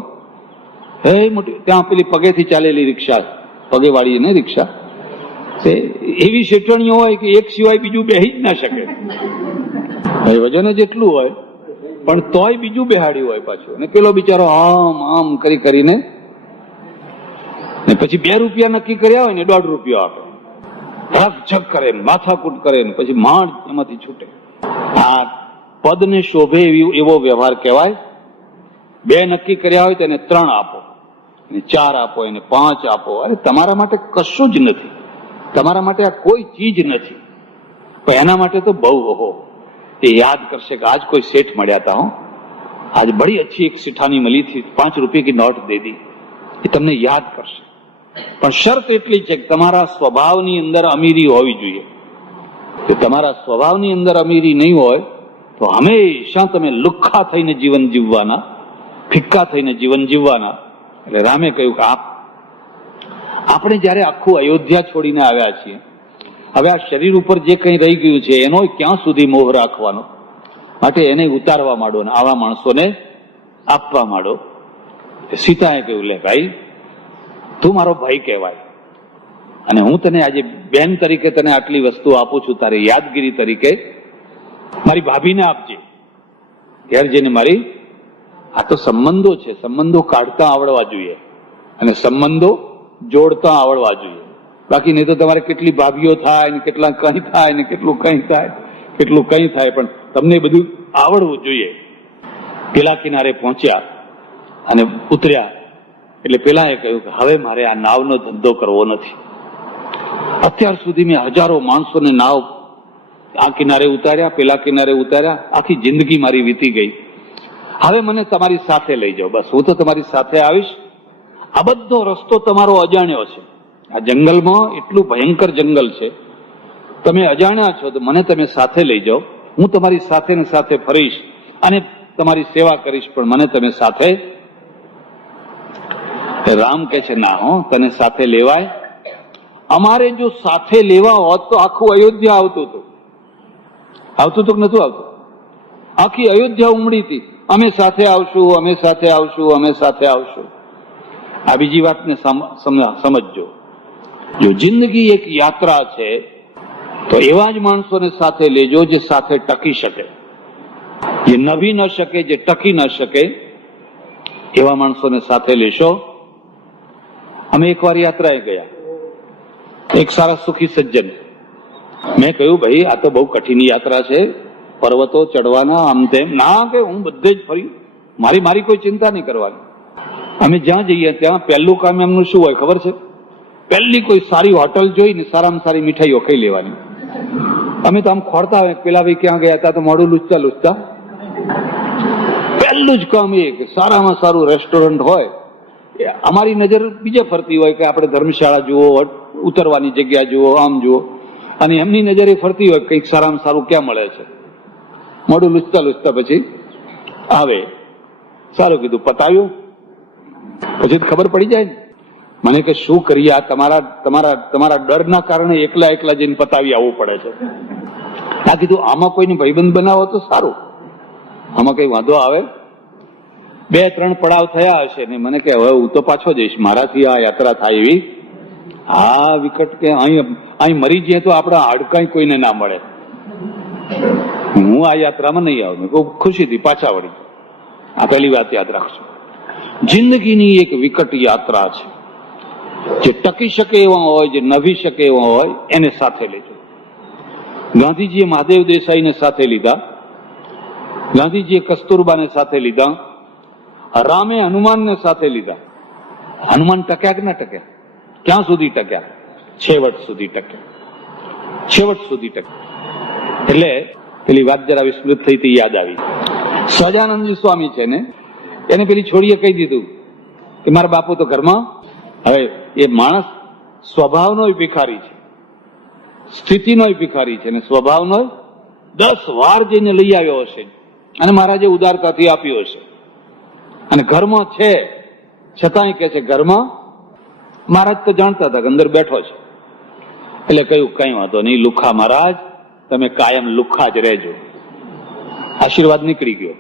હે મોટી, ત્યાં પેલી પગેથી ચાલેલી રિક્ષા, પગે વાળી ને રિક્ષા, એવી શેઠાણીઓ હોય કે એક સિવાય બીજું બેહી જ ના શકે. વજન જ એટલું હોય પણ તોય બીજું બેહાડ્યું હોય પાછું. અને પેલો બિચારો આમ આમ કરી કરીને પછી 2 રૂપિયા નક્કી કર્યા હોય ને 1.5 રૂપિયા આપે, રકઝક કરે, માથાકૂટ કરે ને પછી માંડ એમાંથી છૂટે. આ પદને શોભે એવો વ્યવહાર કહેવાય. 2 નક્કી કર્યા હોય તો એને 3 આપો, એને 4 આપો, એને 5 આપો. અરે તમારા માટે કશું જ નથી, તમારા માટે આ કોઈ ચીજ નથી, પણ એના માટે તો બહુ હો. એ યાદ કરશે કે આજ કોઈ શેઠ મળ્યા હતા, હો આજ બડી અચ્છી એક શેઠાની મળી थी, 5 રૂપિયા की नोट दे दी. એ તમને યાદ કરશે. પણ શરત એટલી છે કે તમારા સ્વભાવની અંદર અમીરી હોવી જોઈએ. જો તમારા સ્વભાવની અંદર અમીરી નહીં હોય તો હંમેશા તમે લુખ્ખા થઈને જીવન જીવવાના, ફિક્કા થઈને જીવન જીવવાના. એટલે રામે કહ્યું કે આપણે જયારે આખું અયોધ્યા છોડીને આવ્યા છીએ, હવે આ શરીર ઉપર જે કંઈ રહી ગયું છે એનો ક્યાં સુધી મોહ રાખવાનો? માટે એને ઉતારવા માંડો ને આવા માણસોને આપવા માંડો. સીતાએ કહ્યું, લે ભાઈ, તું મારો ભાઈ કહેવાય અને હું તને આજે બેન તરીકે તને આટલી વસ્તુ આપું છું, તારી યાદગીરી તરીકે મારી ભાભીને આપજે. ઘેર જઈને મારી, આ તો સંબંધો છે, સંબંધો કાઢતા આવડવા જોઈએ અને સંબંધો જોડતા આવડવા જોઈએ. બાકી નહીં તો તમારે કેટલી ભાભીઓ થાય ને કેટલા કંઈ થાય ને કેટલું કંઈ થાય, કેટલું કંઈ થાય, પણ તમને બધું આવડવું જોઈએ. પેલા કિનારે પહોંચ્યા અને ઉતર્યા એટલે પેલા એ કહ્યું કે હવે મારે આ નાવનો ધંધો કરવો નથી. અત્યાર સુધી મેં હજારો માણસોને નાવ આ કિનારે ઉતાર્યા, પેલા કિનારે ઉતાર્યા, આખી જિંદગી મારી વીતી ગઈ. હવે મને તમારી સાથે લઈ જાઓ, બસ હું તો તમારી સાથે આવીશ. આ બધો રસ્તો તમારો અજાણ્યો છે, આ જંગલમાં એટલું ભયંકર જંગલ છે, તમે અજાણ્યા છો, તો મને તમે સાથે લઈ જાઓ. હું તમારી સાથે ને સાથે ફરીશ અને તમારી સેવા કરીશ, પણ મને તમે સાથે. રામ કહે છે, ના હો, તને સાથે લેવાય. અમારે જો સાથે લેવા હોત તો આખું અયોધ્યા આવતું હતું. આવતું તો નતું આવતું? આખી અયોધ્યા ઉમડી હતી, અમે સાથે આવશું, અમે સાથે આવશું, અમે સાથે આવશું. આ બીજી વાતને સમજજો. જો જિંદગી એક યાત્રા છે તો એવા જ માણસોને સાથે લેજો જે સાથે ટકી શકે, જે નભી ન શકે, જે ટકી ન શકે, એવા માણસોને સાથે લેશો. અમે એકવાર યાત્રાએ ગયા, એક સારા સુખી સજ્જન. મેં કહ્યું, ભાઈ આ તો બહુ કઠિન યાત્રા છે, પર્વતો ચડવાના, આમ તેમ. ના કે હું બધે જ ફરી, મારી કોઈ ચિંતા નહીં કરવાની. અમે જ્યાં જઈએ ત્યાં પહેલું કામ એમનું શું હોય ખબર છે? પહેલી કોઈ સારી હોટલ જોઈને સારામાં સારી મીઠાઈઓ ખાઈ લેવાની. અમે તો આમ ખોરતા હોય, પેલા ભાઈ ક્યાં ગયા હતા તો મોડું લૂછતા લૂછતા. પહેલું જ કામ એ કે સારામાં સારું રેસ્ટોરન્ટ હોય. અમારી નજર બીજે ફરતી હોય કે આપણે ધર્મશાળા જુઓ, ઉતરવાની જગ્યા જુઓ, આમ જુઓ, અને એમની નજર એ ફરતી હોય કંઈક સારામાં સારું ક્યાં મળે છે. મોડું લૂછતા લૂછતા પછી આવે. સારું કીધું, પતાવ્યું. પછી ખબર પડી જાય ને મને કે શું કરીએ, આ તમારા ડરના કારણે એકલા જઈને પતાવી આવવું પડે છે. આ કીધું આમાં કોઈને ભાઈબંધ બનાવો તો સારું, આમાં કઈ વાંધો આવે. 2-3 પડાવ થયા હશે ને મને કે હવે હું તો પાછો જઈશ, મારાથી આ યાત્રા થાય એવી આ વિકટ કે અહીં મરી જઈએ તો આપણા હાડકાઈ કોઈને ના મળે, હું આ યાત્રામાં નહીં આવું. મેં ખૂબ ખુશીથી પાછા વળી. આ પહેલી વાત યાદ રાખજો, જિંદગીની એક વિકટ યાત્રા છે. જે ટકી શકે એવા હોય, જે નભી શકે એવા હોય એને સાથે લેજો. ગાંધીજીએ મહાદેવ દેસાઈને સાથે લીધા, ગાંધીજીએ કસ્તુરબાને સાથે લીધા, રામે હનુમાનને સાથે લીધા. હનુમાન ટક્યા કે ના ટક્યા? ક્યાં સુધી ટક્યા? છેવટ સુધી ટક્યા, છેવટ સુધી ટક્યા. એટલે પેલી વાત જરા વિસ્મૃત થઈ હતી, યાદ આવી. સહજાનંદ સ્વામી છે ને એને પેલી છોડીએ કહી દીધું કે મારા બાપુ તો ઘરમાં. હવે એ માણસ સ્વભાવનો ભિખારી છે, સ્થિતિનો ભિખારી છે, અને સ્વભાવનો 10 વાર જઈને લઈ આવ્યો હશે અને મહારાજે ઉદારતાથી આપ્યો હશે. અને ઘરમાં છે છતાંય કે છે ઘરમાં. મહારાજ તો જાણતા હતા કે અંદર બેઠો છે, એટલે કહ્યું કઈ વાંધો નહીં લુખા મહારાજ, તમે કાયમ લુખા જ રહેજો. આશીર્વાદ નીકળી ગયો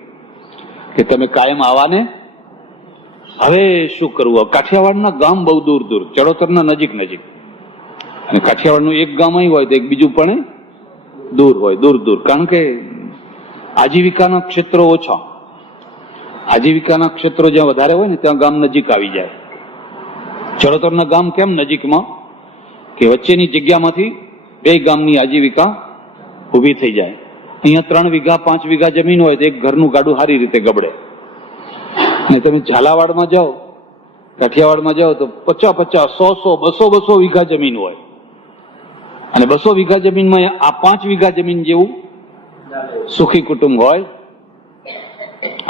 કે તમે કાયમ આવાને. હવે શું કરવું? કાઠિયાવાડના ગામ બહુ દૂર દૂર, ચડોતરના નજીક નજીક, અને કાઠિયાવાડનું એક ગામ અહીં હોય તો એક બીજું પણ દૂર હોય, દૂર દૂર. કારણ કે આજીવિકાના ક્ષેત્રો ઓછા, આજીવિકાના ક્ષેત્રો જ્યાં વધારે હોય ને ત્યાં ગામ નજીક આવી જાય. ચડોતરના ગામ કેમ નજીકમાં? કે વચ્ચેની જગ્યામાંથી 2 ગામની આજીવિકા ઉભી થઈ જાય. અહીંયા 3 વીઘા 5 વીઘા જમીન હોય તો એક ઘરનું ગાડું સારી રીતે ગબડે. અને તમે ઝાલાવાડમાં જાઓ, કાઠિયાવાડમાં જાઓ તો 50-50, 100-100, 200 વીઘા જમીન હોય. અને 200 વીઘા જમીનમાં આ 5 વીઘા જમીન જેવું સુખી કુટુંબ હોય.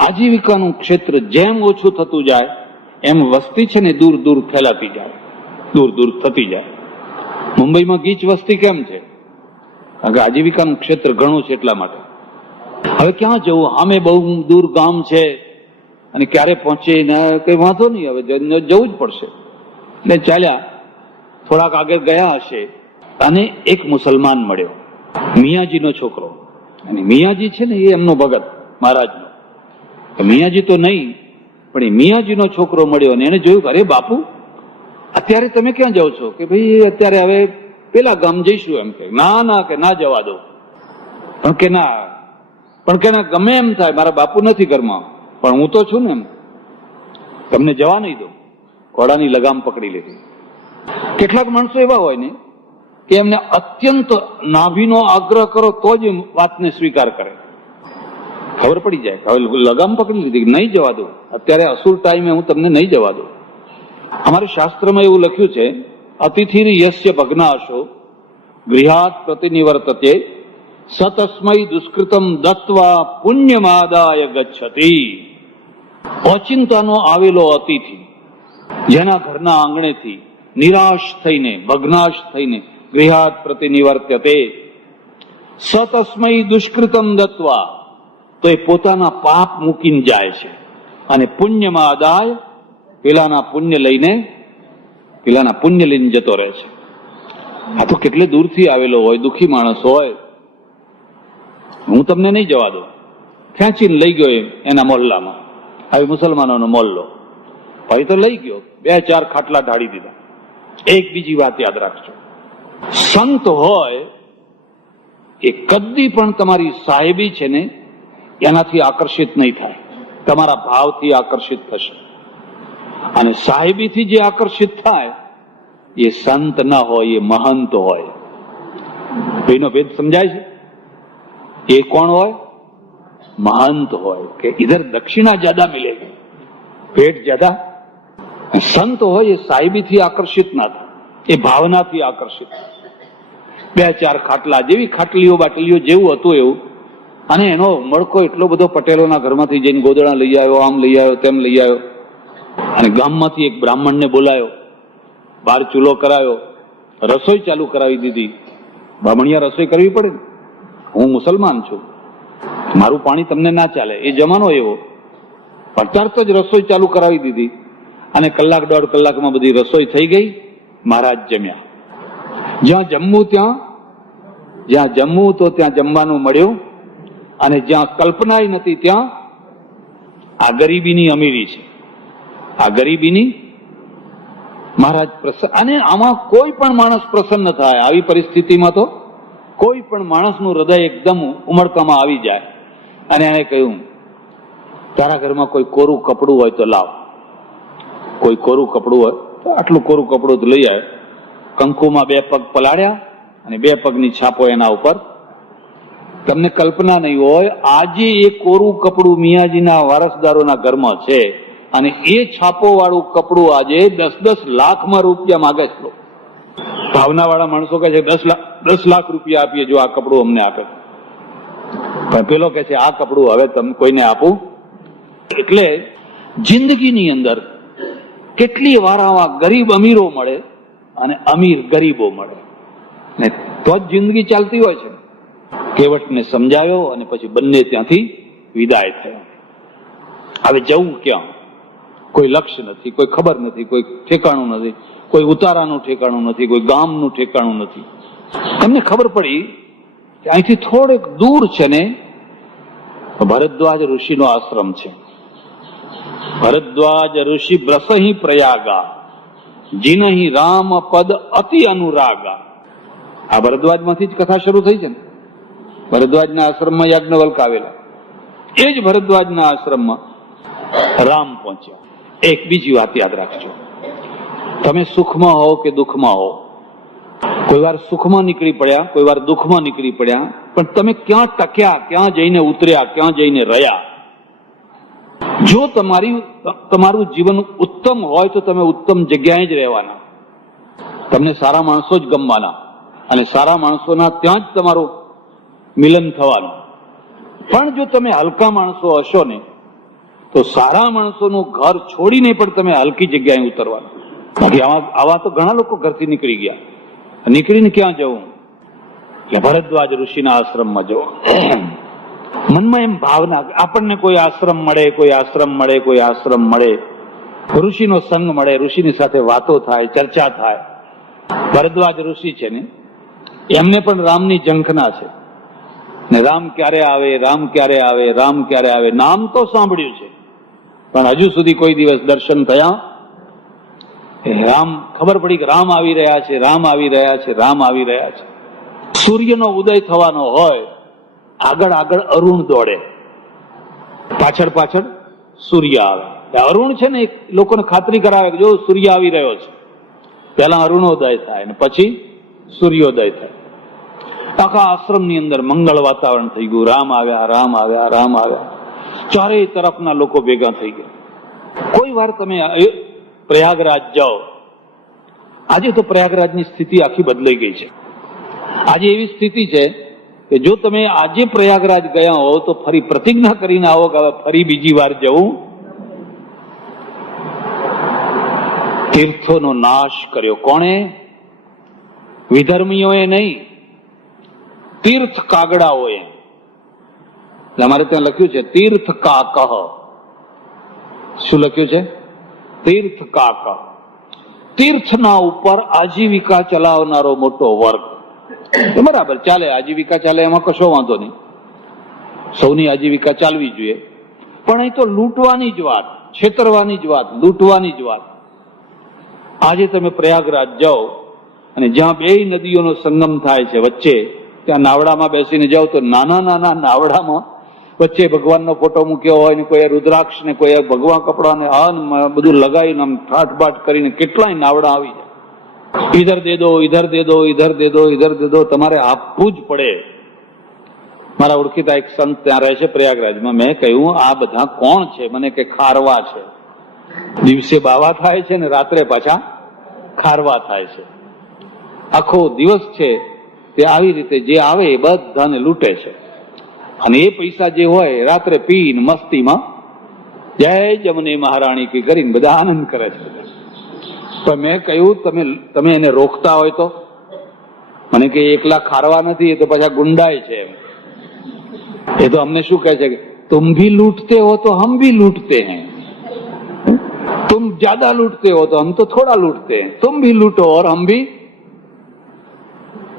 આજીવિકાનું ક્ષેત્ર જેમ ઓછું થતું જાય એમ વસ્તી છે ને દૂર દૂર ફેલાતી જાય, દૂર દૂર થતી જાય. મુંબઈમાં ગીચ વસ્તી કેમ છે? કારણ કે આજીવિકાનું ક્ષેત્ર ઘણું છે એટલા માટે. હવે ક્યાં જવું? આમે બહુ દૂર ગામ છે અને ક્યારે પહોંચે ને કઈ વાંધો નહીં, હવે જવું જ પડશે. એટલે ચાલ્યા, થોડાક આગળ ગયા હશે અને એક મુસલમાન મળ્યો, મિયાજીનો છોકરો. અને મિયાજી છે ને એ એમનો ભગત મહારાજનો. મિયાજી તો નહીં પણ એ મિયાજીનો છોકરો મળ્યો અને એને જોયું કે અરે બાપુ અત્યારે તમે ક્યાં જાઓ છો? કે ભાઈ અત્યારે હવે પેલા ગામ જઈશું. એમ કે ના કે ના જવા દો. પણ કે ના ગમે એમ થાય, મારા બાપુ નથી ઘરમાં પણ હું તો છું ને, એમ તમને જવા નહીં દો. ઘોડાની લગામ પકડી લીધી. કેટલાક માણસો એવા હોય ને કે એમને અત્યંત નાભીનો આગ્રહ કરો તો જ વાતને સ્વીકાર કરે. ખબર પડી જાય હવે લગામ પકડી લીધી, નહીં જવા દો, અત્યારે અસુર ટાઈમે હું તમને નહીં જવા દઉં. અમારે શાસ્ત્રમાં એવું લખ્યું છે, અતિથિર યસ્ય ભગ્નાશો ગૃહાત પ્રતિનિવર્તતે સતસ્મૈ દુષ્કૃતમ દત્વા પુણ્યમાદાય ગચ્છતિ. ઓચિંતાનો આવેલો અતિથિ જેના ઘરના આંગણેથી નિરાશ થઈને, ભગ્નાશ થઈને ગૃહાત પ્રતિનિવર્તતે સતસ્મૈ દુષ્કૃતમ દત્વા, તો એ પોતાના પાપ મૂકીને જાય છે અને પુણ્યમાદાય પેલાના પુણ્ય લઈને જતો રહે છે. આ તો કેટલે દૂરથી આવેલો હોય, દુઃખી માણસ હોય. હું તમને નહીં જવા દઉં. ખેંચીને લઈ ગયો એના મોહલ્લામાં. આવી મુસલમાનોનો મોહલ્લો ભાઈ તો લઈ ગયો, 2-4 ખાટલા ઢાળી દીધા. એક બીજી વાત યાદ રાખજો, સંત હોય એ કદી પણ તમારી સાહેબી છે ને એનાથી આકર્ષિત નહીં થાય, તમારા ભાવથી આકર્ષિત થશે. અને સાહેબીથી જે આકર્ષિત થાય એ સંત ના હોય, એ મહંત હોય. એનો ભેદ સમજાય છે? એ કોણ હોય? महंत हो कि इधर दक्षिणा ज्यादा मिलेगी, पेट ज्यादा। संत हो ये साहिबी थी आकर्षित ना था, ये भावना थी आकर्षित। બે ચાર ખાટલા જેવી ખાટલીઓ બાટલીઓ જેવું હતું એવું, અને એનો મળકો એટલો બધો પટેલોના ઘરમાંથી જઈને ગોદડા લઈ આવ્યો, આમ લઈ આવ્યો, તેમ લઈ આવ્યો, અને ગામમાંથી એક બ્રાહ્મણને બોલાયો, બહાર ચૂલો કરાયો, રસોઈ ચાલુ કરાવી દીધી. બ્રાહ્મણિયા રસોઈ કરવી પડે ને, હું મુસલમાન છું, મારું પાણી તમને ના ચાલે, એ જમાનો એવો. પણ તરત જ રસોઈ ચાલુ કરાવી દીધી અને કલાક દોઢ કલાકમાં બધી રસોઈ થઈ ગઈ. મહારાજ જમ્યા. જ્યાં જમવું તો ત્યાં જમવાનું મળ્યું, અને જ્યાં કલ્પનાય નથી ત્યાં આ ગરીબીની અમીરી છે. આ ગરીબીની મહારાજ પ્રસન્ન. અને આમાં કોઈ પણ માણસ પ્રસન્ન થાય. આવી પરિસ્થિતિમાં તો કોઈ પણ માણસનું હૃદય એકદમ ઉમળકામાં આવી જાય. અને એણે કહ્યું, તારા ઘરમાં કોઈ કોરું કપડું હોય તો લાવ. કોઈ કોરું કપડું હોય તો આટલું કોરું કપડું લઈ આવે. કંકુમાં 2 પગ પલાળ્યા અને 2 પગની છાપો એના ઉપર. તમને કલ્પના નહીં હોય, આજે એ કોરું કપડું મિયાજીના વારસદારોના ઘરમાં છે, અને એ છાપો વાળું કપડું આજે 10-10 લાખમાં રૂપિયા માગે છે. ભાવના વાળા માણસો કહે છે 10 લાખ રૂપિયા આપીએ જો આ કપડું અમને આપે. પણ પેલો કહે છે આ કપડું હવે તમે કોઈને આપું. એટલે જિંદગીની અંદર કેટલી વાર આવા ગરીબ અમીરો મળે અને અમીર ગરીબો મળે, ને તો જ જિંદગી ચાલતી હોય છે. કેવટને સમજાવ્યો અને પછી બંને ત્યાંથી વિદાય થયા. હવે જવું ક્યાં? કોઈ લક્ષ્ય નથી, કોઈ ખબર નથી, કોઈ ઠેકાણું નથી, કોઈ ઉતારાનું ઠેકાણું નથી, કોઈ ગામનું ઠેકાણું નથી. એમને ખબર પડી કે અહીંથી થોડેક દૂર છે ને ભરદ્વાજ ઋષિનો આશ્રમ છે. ભરદ્વાજ ઋષિ બ્રસહી પ્રયાગા જીનહી રામ પદ અતિ અનુરાગા. આ ભરદ્વાજમાંથી જ કથા શરૂ થઈ છે ને. ભરદ્વાજના આશ્રમમાં યાજ્ઞવલ્ક આવેલા. એ જ ભરદ્વાજના આશ્રમમાં રામ પહોંચ્યા. એક બીજી વાત યાદ રાખજો, તમે સુખમાં હો કે દુઃખમાં હો, કોઈ વાર સુખમાં નીકળી પડ્યા, કોઈ વાર દુઃખમાં નીકળી પડ્યા, પણ તમે ક્યાં ટક્યા, ક્યાં જઈને ઉતર્યા, ક્યાં જઈને રહ્યા. જો તમારું જીવન ઉત્તમ હોય તો તમે ઉત્તમ જગ્યાએ જ રહેવાના. તમને સારા માણસો જ ગમવાના, અને સારા માણસોના ત્યાં જ તમારું મિલન થવાનું. પણ જો તમે હલકા માણસો હશો ને તો સારા માણસોનું ઘર છોડીને પણ તમે હલકી જગ્યાએ ઉતરવાનું. બાકી આવા તો ઘણા લોકો ઘરથી નીકળી ગયા. નીકળીને ક્યાં જવું? એટલે ભરદ્વાજ ઋષિના આશ્રમમાં જવું. મનમાં એમ ભાવના, આપણને કોઈ આશ્રમ મળે, કોઈ આશ્રમ મળે, કોઈ આશ્રમ મળે, ઋષિનો સંગ મળે, ઋષિની સાથે વાતો થાય, ચર્ચા થાય. ભરદ્વાજ ઋષિ છે ને એમને પણ રામની ઝંખના છે ને. રામ ક્યારે આવે, રામ ક્યારે આવે, રામ ક્યારે આવે. નામ તો સાંભળ્યું છે પણ હજુ સુધી કોઈ દિવસ દર્શન થયા. રામ ખબર પડી કે રામ આવી રહ્યા છે, રામ આવી રહ્યા છે, રામ આવી રહ્યા છે. સૂર્યનો ઉદય થવાનો હોય, આગળ આગળ અરુણ દોડે, પાછળ પાછળ સૂર્ય આવે. અરુણ છે ને લોકોને ખાતરી કરાવે કે જો સૂર્ય આવી રહ્યો છે. પહેલા અરુણોદય થાય ને પછી સૂર્યોદય થાય. આખા આશ્રમની અંદર મંગળ વાતાવરણ થઈ ગયું. રામ આવ્યા, રામ આવ્યા, રામ આવ્યા. ચારેય તરફના લોકો ભેગા થઈ ગયા. કોઈ વાર તમે પ્રયાગરાજ જાઓ, આજે તો પ્રયાગરાજની સ્થિતિ આખી બદલાઈ ગઈ છે. આજે એવી સ્થિતિ છે કે જો તમે આજે પ્રયાગરાજ ગયા હો તો ફરી પ્રતિજ્ઞા કરીને આવો કે હવે ફરી બીજી વાર જવું. તીર્થોનો નાશ કર્યો કોણે? વિધર્મીઓએ નહીં, તીર્થ કાગડાઓએ. અમારે ત્યાં લખ્યું છે તીર્થ કાકહ. શું લખ્યું છે? તીર્થ કાકહ. તીર્થના ઉપર આજીવિકા ચલાવનારો મોટો વર્ગ. બરાબર ચાલે, આજીવિકા ચાલે, એમાં કશો વાંધો નહીં. સૌની આજીવિકા ચાલવી જોઈએ. પણ અહીં તો લૂંટવાની જ વાત, છેતરવાની જ વાત, લૂંટવાની જ વાત. આજે તમે પ્રયાગરાજ જાઓ અને જ્યાં 2 નદીઓનો સંગમ થાય છે વચ્ચે, ત્યાં નાવડામાં બેસીને જાઓ તો નાના નાના નાવડામાં વચ્ચે ભગવાનનો ફોટો મૂક્યો હોય ને કોઈ રુદ્રાક્ષ ને કોઈ ભગવાન કપડા ને બધું લગાવીને આમ ઠાઠબાઠ કરીને કેટલાય નાવડા આવી જાય. ઇધર દે દો, ઇધર દે દો, ઇધર દે દો, ઇધર દે દો, તમારે આપવું જ પડે. મારા ઓળખીતા એક સંત ત્યાં રહે છે પ્રયાગરાજમાં. મેં કહ્યું આ બધા કોણ છે? મને કે ખારવા છે. દિવસે બાવા થાય છે ને રાત્રે પાછા ખારવા થાય છે. આખો દિવસ છે તે આવી રીતે જે આવે એ બધાને લૂંટે છે, અને એ પૈસા જે હોય રાત્રે પીને મસ્તીમાં જય જમને મહારાણી કી કરીને બધા આનંદ કરે છે. પણ મેં કહ્યું તમે એને રોકતા હોય તો? મને કે એકલા ખારવા નથી, એ તો પાછા ગુંડાય છે. એ તો અમને શું કહે છે કે તુમ ભી લૂટતે હો તો હમ ભી લૂટતે હૈ. तुम ज्यादा लूटते हो तो हम तो थोड़ा लूटते हैं, तुम भी लूटो और हम भी.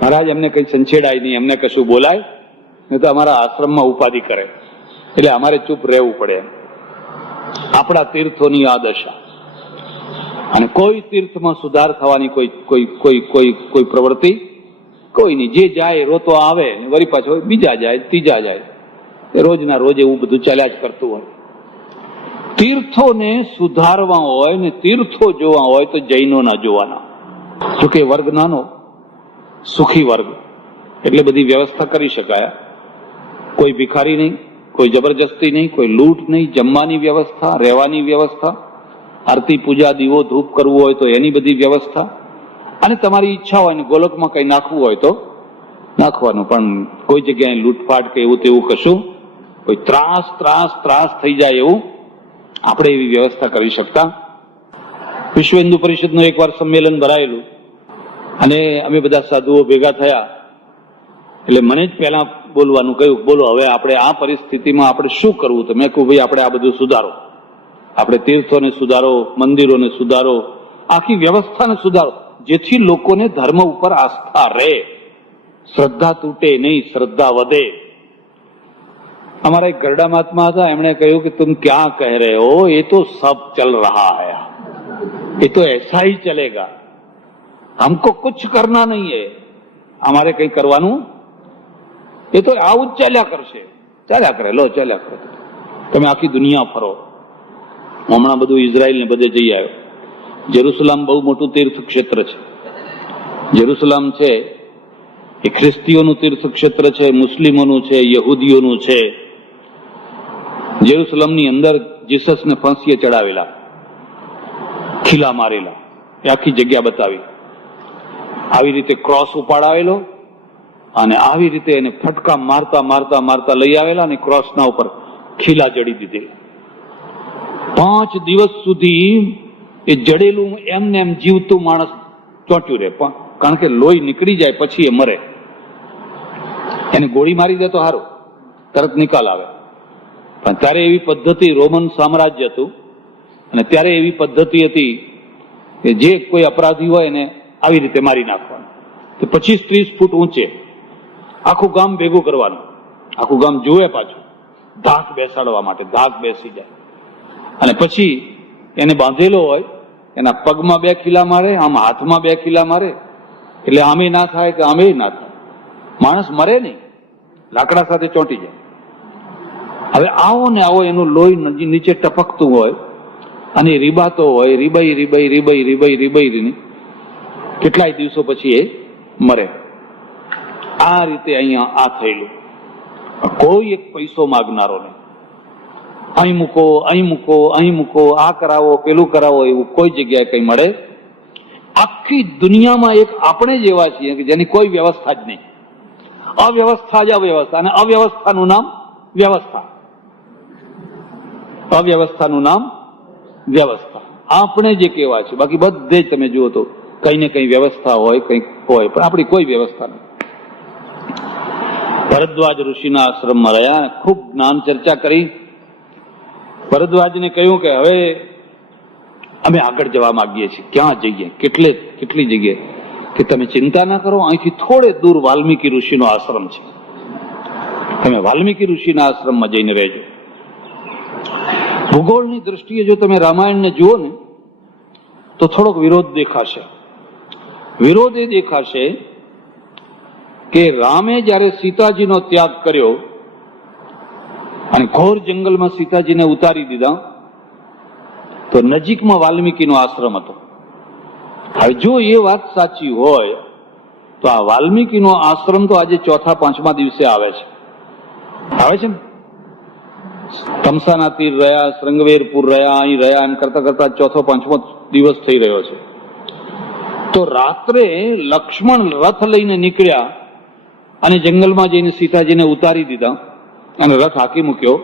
મહારાજ અમને કઈ સંછેડાય નહીં, અમને કશું બોલાય નહીં તો અમારા આશ્રમમાં ઉપાધિ કરે, એટલે અમારે ચૂપ રહેવું પડે. આપણા તીર્થોની આ દશા. અને કોઈ તીર્થમાં સુધાર થવાની કોઈ કોઈ કોઈ કોઈ કોઈ પ્રવૃત્તિ કોઈ નહીં. જે જાય રોતો આવે ને વળી પાછો બીજા જાય, ત્રીજા જાય, રોજના રોજ એવું બધું ચાલ્યા જ કરતું હોય. તીર્થોને સુધારવા હોય ને તીર્થો જોવા હોય તો જૈનોના જોવાના. જોકે વર્ગ નાનો, સુખી વર્ગ, એટલે બધી વ્યવસ્થા કરી શકાય. કોઈ ભિખારી નહીં, કોઈ જબરજસ્તી નહીં, કોઈ લૂંટ નહીં, જમવાની વ્યવસ્થા, રહેવાની વ્યવસ્થા, આરતી પૂજા દીવો ધૂપ કરવું હોય તો એની બધી વ્યવસ્થા, અને તમારી ઈચ્છા હોય ને ગોલકમાં કઈ નાખવું હોય તો નાખવાનું. પણ કોઈ જગ્યાએ લૂંટફાટ કે એવું તેવું કશું, કોઈ ત્રાસ ત્રાસ ત્રાસ થઈ જાય એવું આપણે એવી વ્યવસ્થા કરી શકતા. વિશ્વ હિન્દુ પરિષદનું એકવાર સંમેલન ભરાયેલું અને અમે બધા સાધુઓ ભેગા થયા, એટલે મને જ પહેલા બોલવાનું કહ્યું, બોલો હવે આપણે આ પરિસ્થિતિમાં આપણે શું કરવું? તો મેં કહ્યું ભાઈ આપણે આ બધું સુધારો, આપણે તીર્થોને સુધારો, મંદિરોને સુધારો, આખી વ્યવસ્થાને સુધારો, જેથી લોકોને ધર્મ ઉપર આસ્થા રહે, શ્રદ્ધા તૂટે નહીં, શ્રદ્ધા વધે. અમારા એક ગરડા મહાત્મા હતા, એમણે કહ્યું કે तुम क्या कह रहे हो, ये तो सब चल रहा है, ये तो ऐसा ही चलेगा, हमको कुछ करना नहीं है, हमारे कहीं करવાનું એ તો આવું જ ચાલ્યા કરશે, ચાલ્યા કરે, લો ચાલ્યા કરે. તમે આખી દુનિયા ફરો. હમણાં બધું ઇઝરાયલ ને બધે જઈ આવ્યો. જેરુસલામ બહુ મોટું તીર્થ ક્ષેત્ર છે. જેરુસલામ છે એ ખ્રિસ્તીઓનું તીર્થ ક્ષેત્ર છે, મુસ્લિમોનું છે, યહૂદીઓનું છે. જેરુસલામની અંદર જીસસને ફાંસીએ ચડાવેલા, ખીલા મારેલા, એ આખી જગ્યા બતાવી. આવી રીતે ક્રોસ ઉપાડાવેલો અને આવી રીતે એને ફટકા મારતા મારતા મારતા લઈ આવેલા અને ક્રોસના ઉપર ખીલા જડી દીધેલા. 5 દિવસ સુધી એ જડેલું એમને એમ જીવતું માણસ ચોંટ્યું રહે, કારણ કે લોહી નીકળી જાય પછી એ મરે. એને ગોળી મારી દે તો સારું, તરત નિકાલ આવે. પણ ત્યારે એવી પદ્ધતિ, રોમન સામ્રાજ્ય હતું અને ત્યારે એવી પદ્ધતિ હતી કે જે કોઈ અપરાધી હોય એને આવી રીતે મારી નાખવાનું. તો 25-30 ફૂટ ઊંચે આખું ગામ ભેગું કરવાનું, આખું ગામ જુએ, પાછું ધાક બેસાડવા માટે, ધાક બેસી જાય. અને પછી એને બાંધેલો હોય, એના પગમાં 2 ખીલા મારે, આમ હાથમાં 2 ખીલા મારે, એટલે આમે ના થાય કે આમે ના થાય, માણસ મરે નહીં, લાકડા સાથે ચોંટી જાય. હવે આવો ને આવો એનું લોહી નીચે ટપકતું હોય અને રીબાતો હોય, રીબાઈ રીબાઈ રીબાઈ રીબાઈ રીબાઈ કેટલાય દિવસો પછી એ મરે. આ રીતે અહીંયા આ થયેલું. કોઈ એક પૈસો માગનારો નહીં, અહીં મૂકો, અહીં મૂકો, અહીં મૂકો, આ કરાવો, પેલું કરાવો, એવું કોઈ જગ્યાએ કઈ મળે. આખી દુનિયામાં એક આપણે જ એવા છીએ કે જેની કોઈ વ્યવસ્થા જ નહીં. અવ્યવસ્થા જ અવ્યવસ્થા, અને અવ્યવસ્થાનું નામ વ્યવસ્થા, અવ્યવસ્થાનું નામ વ્યવસ્થા. આપણે જે કેવા છે, બાકી બધે જ તમે જુઓ તો કઈ ને કઈ વ્યવસ્થા હોય, કંઈક હોય, પણ આપણી કોઈ વ્યવસ્થા નહીં. ભરદ્વાજ ઋષિના આશ્રમમાં રહ્યા, ખૂબ જ્ઞાન ચર્ચા કરી. ભરદ્વાજને કહ્યું કે હવે અમે આગળ જવા માંગીએ છીએ. ક્યાં જઈએ? કેટલી જગ્યાએ? કે તમે ચિંતા ના કરો, અહીંથી થોડે દૂર વાલ્મીકી ઋષિનો આશ્રમ છે, તમે વાલ્મીકી ઋષિના આશ્રમમાં જઈને રહેજો. ભૂગોળની દ્રષ્ટિએ જો તમે રામાયણને જુઓ ને તો થોડોક વિરોધ દેખાશે. વિરોધ એ દેખાશે કે રામે જયારે સીતાજીનો ત્યાગ કર્યો અને ઘોર જંગલમાં સીતાજીને ઉતારી દીધા, તો નજીકમાં વાલ્મીકીનો આશ્રમ હતો. હવે જો એ વાત સાચી હોય તો આ વાલ્મીકીનો આશ્રમ તો આજે 4-5મા દિવસે આવે છે ને. તમસાના તીર રહ્યા, શ્રંગવેરપુર રહ્યા, અહીં રહ્યા, એમ કરતા કરતા 4-5મો દિવસ થઈ રહ્યો છે. તો રાત્રે લક્ષ્મણ રથ લઈને નીકળ્યા અને જંગલમાં જઈને સીતાજીને ઉતારી દીધા અને રથ હાકી મૂક્યો.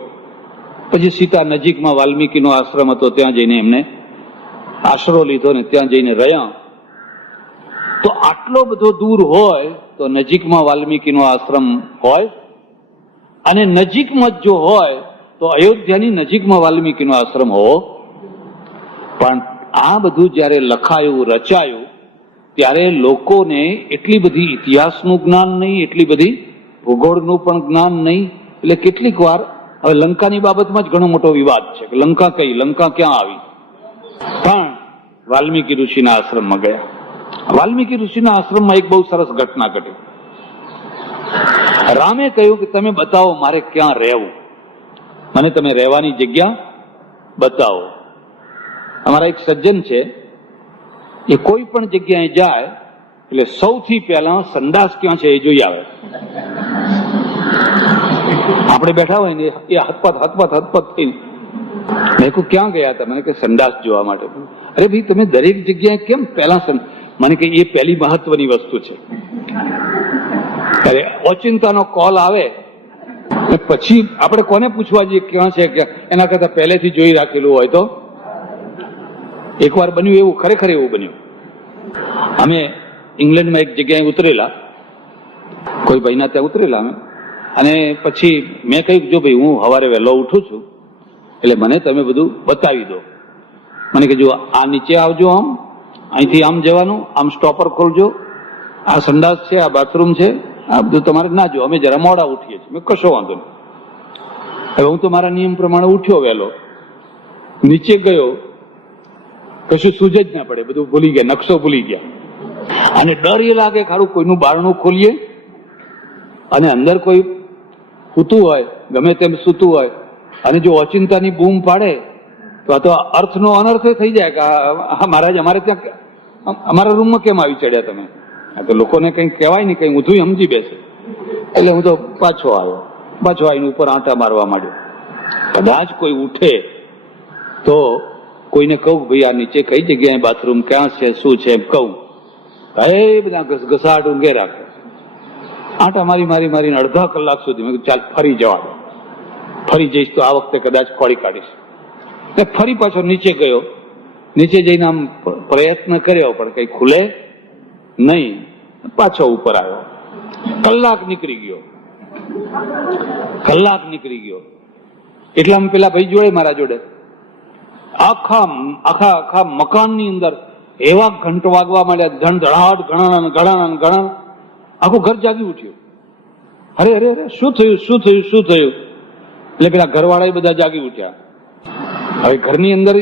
પછી સીતા નજીકમાં વાલ્મીકીનો આશ્રમ હતો, ત્યાં જઈને એમને આશરો લીધો ને ત્યાં જઈને રહ્યા. તો આટલો બધો દૂર હોય તો નજીકમાં વાલ્મીકીનો આશ્રમ હોય, અને નજીકમાં જો હોય તો અયોધ્યાની નજીકમાં વાલ્મીકીનો આશ્રમ હોવો પણ આ બધું જયારે લખાયું, રચાયું, ત્યારે લોકોને એટલી બધી ઇતિહાસનું જ્ઞાન નહીં, એટલી બધી ભૂગોળનું પણ જ્ઞાન નહીં. એટલે કેટલીક વાર હવે લંકાની બાબતમાં જ ઘણો મોટો વિવાદ છે કે લંકા કઈ, લંકા ક્યાં આવી. પણ વાલ્મીકી ઋષિના આશ્રમમાં ગયા. વાલ્મીકી ઋષિના આશ્રમમાં એક બહુ સરસ ઘટના ઘટી. રામે કહ્યું કે તમે બતાવો મારે ક્યાં રહેવું, મને તમે રહેવાની જગ્યા બતાવો. અમારા એક સજ્જન છે, એ કોઈ પણ જગ્યાએ જાય એટલે સૌથી પહેલા સંડાસ ક્યાં છે એ જોઈ આવે. આપણે બેઠા હોય ને એ હતપત થઈને મેં કહું ક્યાં ગયા હતા? મને કે સંડાસ જોવા માટે. અરે ભાઈ તમે દરેક જગ્યાએ કેમ પહેલા? મને કે એ પહેલી મહત્વની વસ્તુ છે. અરે ઓચિંતાનો કોલ આવે પછી આપણે કોને પૂછવા જઈએ ક્યાં છે ક્યાં? એના કરતા પહેલેથી જોઈ રાખેલું હોય તો. એકવાર બન્યું એવું, ખરેખર એવું બન્યું. અમે ઇંગ્લેન્ડમાં એક જગ્યાએ ઉતરેલા, કોઈ ભાઈના ત્યાં ઉતરેલા અમે, અને પછી મેં કહ્યું જો ભાઈ હું સવારે વહેલો ઉઠું છું એટલે મને તમે બધું બતાવી દો. મને કે જો આ નીચે આવજો, આમ અહીંથી આમ જવાનું, આમ સ્ટોપર ખોલજો, આ સંડાસ છે, આ બાથરૂમ છે, આ બધું તમારે ના જો, અમે જરા મોડા ઉઠીએ છીએ. મેં કશો વાંધો નહીં. હવે હું તો મારા નિયમ પ્રમાણે ઉઠ્યો વહેલો, નીચે ગયો, કશું સૂજ જ ના પડે, બધું ભૂલી ગયા, નકશો ભૂલી ગયા. અને ડર એ લાગે ખારું કોઈનું બારણું ખોલીએ અને અંદર કોઈ સૂતું હોય, ગમે તેમ સૂતું હોય, અને જો ઓચિંતાની બૂમ પાડે તો આ તો અર્થનો અનર્થ થઈ જાય કે મહારાજ અમારે ત્યાં અમારા રૂમમાં કેમ આવી ચડ્યા તમે? આ તો લોકોને કંઈક કહેવાય નહીં, કંઈ ઊંધું સમજી બેસે. એટલે હું તો પાછો આવ્યો, પાછો આવીને ઉપર આંટા મારવા માંડ્યો. કદાચ કોઈ ઉઠે તો કોઈને કહું ભાઈ આ નીચે કઈ જગ્યાએ બાથરૂમ ક્યાં છે, શું છે એમ કહું. એ બધા ઘસઘસાટ ઊંઘે રાખે. આંટા મારીને અડધા કલાક સુધી મેં ચાલ ફરી જવા દો, ફરી જઈશ તો આ વખતે કદાચ ખોળી કાઢીશ. ફરી પાછો નીચે ગયો, નીચે જઈને આમ પ્રયત્ન કર્યો પણ કઈ ખુલે નહીં. પાછો ઉપર આવ્યો. કલાક નીકળી ગયો. એટલામાં પેલા ભાઈ જોડે, મારા જોડે આખા મકાનની અંદર એવા ઘંટ વાગવા માંડ્યા, ધણધડાટ, ઘણા. આખું ઘર જાગી ઉઠ્યું. અરે શું થયું? એટલે પેલા ઘરવાળા બધા જાગી ઉઠ્યા. હવે ઘરની અંદર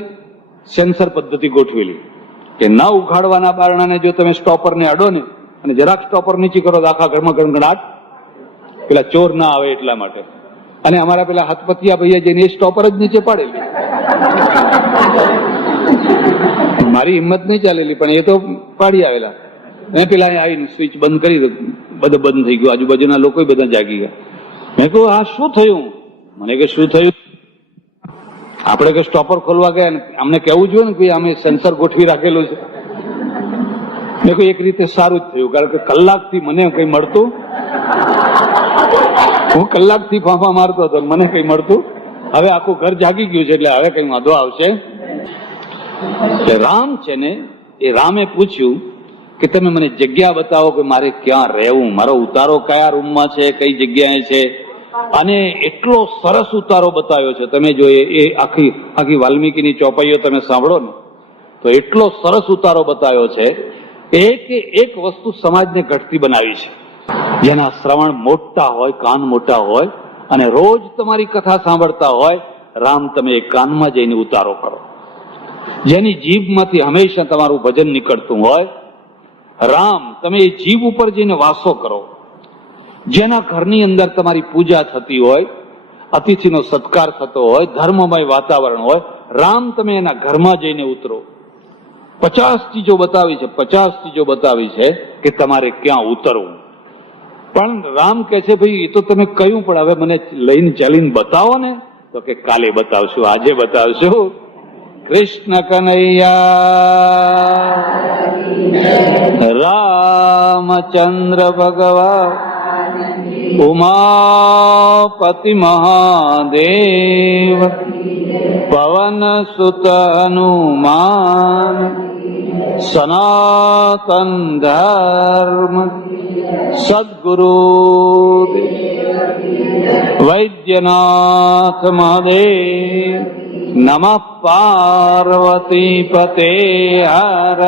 સેન્સર પદ્ધતિ ગોઠવેલી કે ના ઉઘાડવાના બારણાને જો તમે સ્ટોપરને અડો ને અને જરાક સ્ટોપર નીચે કરો તો આખા ઘરમાં ગણગણાટ, પેલા ચોર ના આવે એટલા માટે. અને અમારા પેલા હથપતિયા ભાઈએ જઈને એ સ્ટોપર જ નીચે પાડેલી. મારી હિંમત નહીં ચાલેલી, પણ એ તો પાડી આવેલા. મેં પેલા આવીને સ્વિચ બંધ કરી, બધું બંધ થઈ ગયું. આજુબાજુના લોકો બધા જાગી ગયા. મેં કહ્યું આ શું થયું? મને કે શું થયું? આપણે કે સ્ટોપર ખોલવા ગયા ને અમને કેવું જોઈએ ને કે અમે સેન્સર ગોઠવી રાખેલું છે. મેં કહ્યું એક રીતે સારું જ થયું, કારણ કે કલાકથી મને કઈ મળતું, હું કલાકથી ફાંફા મારતો હતો, મને કઈ મળતું. હવે આખું ઘર જાગી ગયું છે એટલે હવે કઈ વાંધો આવશે. રામ છે ને, એ રામે પૂછ્યું કે તમે મને જગ્યા બતાવો કે મારે ક્યાં રહેવું, મારો ઉતારો કયા રૂમમાં છે, કઈ જગ્યાએ છે. અને એટલો સરસ ઉતારો બતાવ્યો છે. તમે જો એ આખી વાલ્મીકીની ચોપાઈઓ તમે સાંભળો ને તો એટલો સરસ ઉતારો બતાવ્યો છે. એક વસ્તુ સમાજને ઘટતી બનાવી છે, જેના શ્રવણ મોટા હોય, કાન મોટા હોય અને રોજ તમારી કથા સાંભળતા હોય. રામ તમે એ કાનમાં જઈને ઉતારો કરો. જેની જીભમાંથી હંમેશા તમારું ભજન નીકળતું હોય, રામ તમે એ જીભ ઉપર જઈને વાસો કરો. જેના ઘરની અંદર તમારી પૂજા થતી હોય, અતિથિનો સત્કાર થતો હોય, ધર્મમય વાતાવરણ હોય, રામ તમે એના ઘરમાં જઈને ઉતરો. 50 ચીજો બતાવી છે કે તમારે ક્યાં ઉતરવું. પણ રામ કહે છે ભાઈ એ તો તમે કહ્યું, પણ હવે મને લઈને ચાલીને બતાવો ને. તો કે કાલે બતાવશું, આજે બતાવશું. કૃષ્ણ કનૈયા રામચંદ્ર ભગવાન ઉમાપતિ મહાદેવ પવન સુત હનુમાન સનાતન ધર્મ સદગુરુ વૈદ્યનાથ મહાદેવ नमः पार्वती पते हर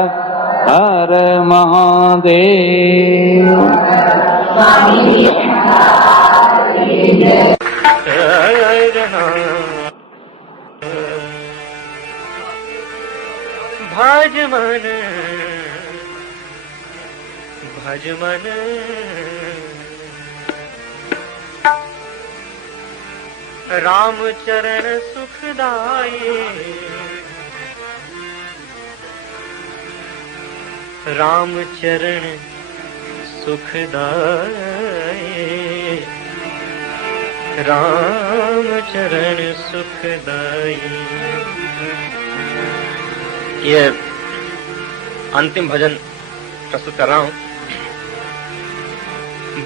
हर महादेव। भज मन भज मन राम चरण सुखदाई, राम चरण सुखदाई, राम चरण सुखदाई। ये अंतिम भजन प्रस्तुत कर रहा हूं।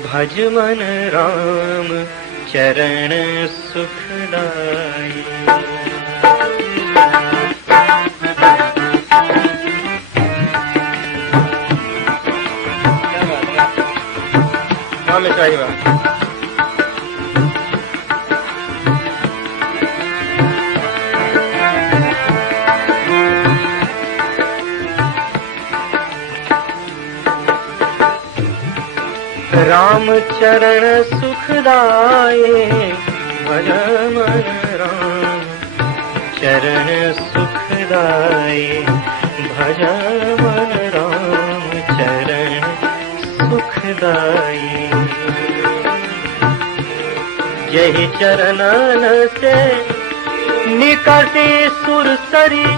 भज मन राम चरण सुखदाई। क्या में चाहिए बात? राम चरण सुखदाये, भज मन राम चरण सुखदाये, भज मन राम चरण सुखदाये। यही चरणन से निकटे सुरसरी,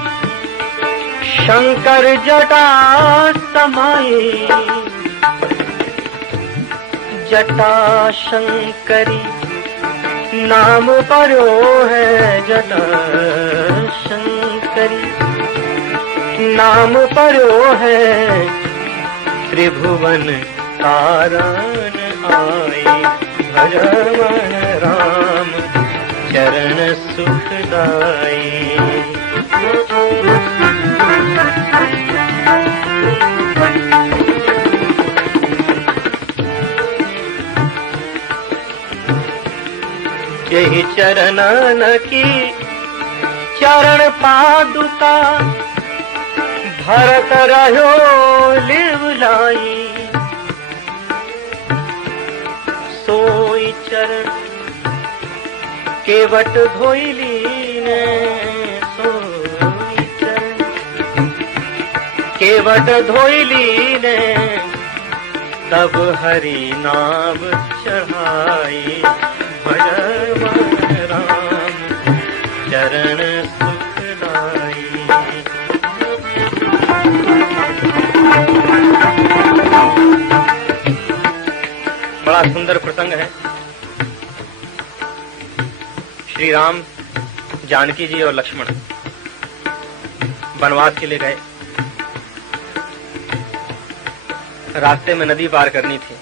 शंकर जटा समाये, जटा शंकरी नाम पर्यो है, जटा शंकरी नाम पर्यो है, त्रिभुवन तारण आए। भज मन राम चरण सुखदाई। यही चरणन की चरण पादुका, भरत रहो लिवलाई। सोई चरण केवट धोइली ने, सोई चरण केवट धोइली ने, तब हरि नाम चढ़ाई। भज मन राम चरण सुखदाई। बड़ा सुंदर प्रसंग है। श्री राम, जानकी जी और लक्ष्मण वनवास के लिए गए। रास्ते में नदी पार करनी थी।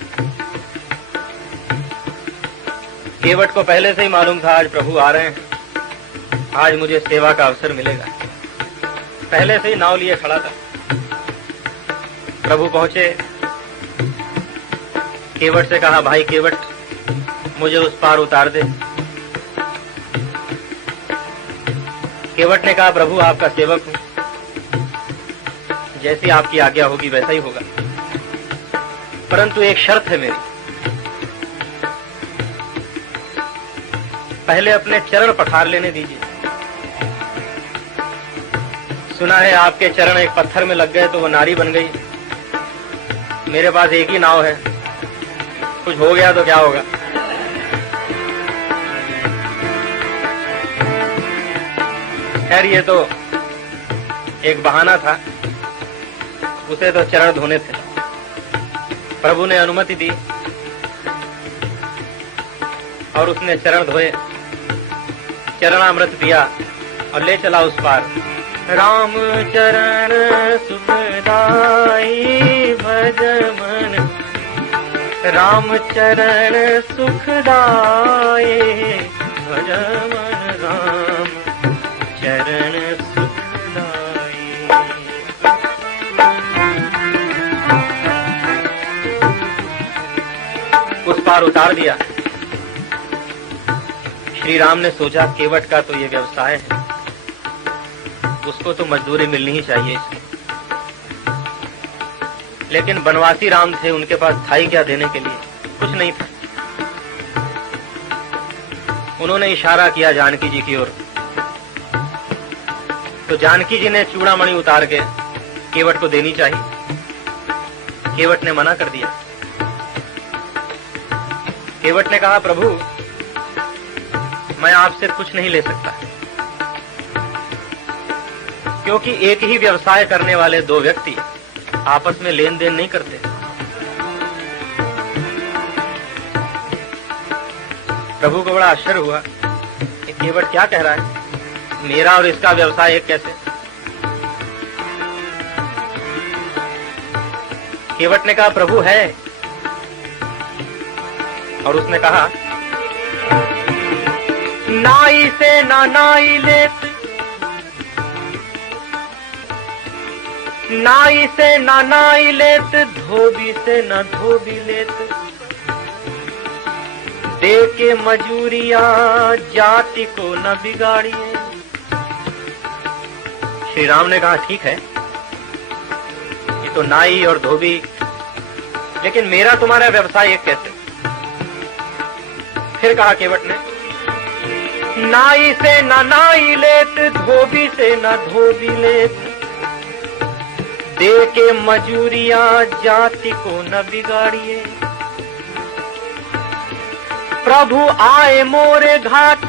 केवट को पहले से ही मालूम था आज प्रभु आ रहे हैं, आज मुझे सेवा का अवसर मिलेगा। पहले से ही नाव लिए खड़ा था। प्रभु पहुंचे, केवट से कहा, भाई केवट मुझे उस पार उतार दे। केवट ने कहा, प्रभु आपका सेवक हूं, जैसी आपकी आज्ञा होगी वैसा ही होगा, परंतु एक शर्त है मेरी। पहले अपने चरण पठार लेने दीजिए। सुना है आपके चरण एक पत्थर में लग गए तो वो नारी बन गई। मेरे पास एक ही नाव है, कुछ हो गया तो क्या होगा। खैर ये तो एक बहाना था, उसे तो चरण धोने थे। प्रभु ने अनुमति दी और उसने चरण धोए, चरणामृत दिया और ले चला उस पार। राम चरण सुखदाई, भज मन राम चरण सुखदाई, भज मन राम चरण सुखदाई। उस पार उतार दिया। श्री राम ने सोचा केवट का तो ये व्यवसाय है, उसको तो मजदूरी मिलनी ही चाहिए इसकी। लेकिन बनवासी राम थे, उनके पास था ही क्या देने के लिए? कुछ नहीं था। उन्होंने इशारा किया जानकी जी की ओर, तो जानकी जी ने चूड़ामणि उतार के केवट को देनी चाहिए। केवट ने मना कर दिया। केवट ने कहा, प्रभु मैं आपसे कुछ नहीं ले सकता, क्योंकि एक ही व्यवसाय करने वाले दो व्यक्ति आपस में लेन देन नहीं करते। प्रभु को बड़ा आश्चर्य हुआ कि केवट क्या कह रहा है, मेरा और इसका व्यवसाय एक कैसे? केवट ने कहा, प्रभु है। और उसने कहा, नाई से ना नाई लेत, नाई से ना नाई लेत, धोबी से ना धोबी लेत, दे के मजूरिया जाति को न बिगाड़िए। श्री राम ने कहा, ठीक है, ये तो नाई और धोबी, लेकिन मेरा तुम्हारा व्यवसाय एक कैसे? फिर कहा केवट ने, नाई से ना नाई लेत, धोबी से ना धोबी लेत, दे के मजूरिया जाति को न बिगाड़िए। प्रभु आए मोरे घाट,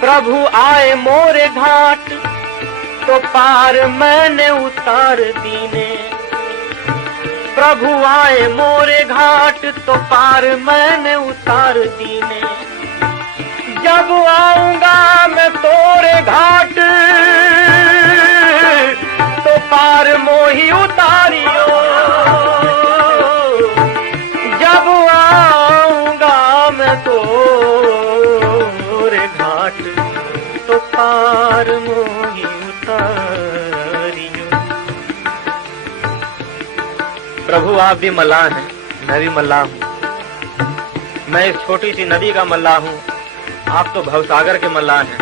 प्रभु आए मोरे घाट, तो पार मैंने उतार दीने। प्रभु आए मोरे घाट, तो पार मैंने उतार दीने। जब आऊंगा मैं तोरे घाट, तो पार मोही उतारियो। जब आऊंगा मैं तोरे घाट, तो पार मोही उतारियो। प्रभु आप भी मल्लाह हैं, मैं भी मल्लाह हूँ। मैं इस छोटी सी नदी का मल्लाह हूँ, आप तो भवसागर के मल्लाह हैं।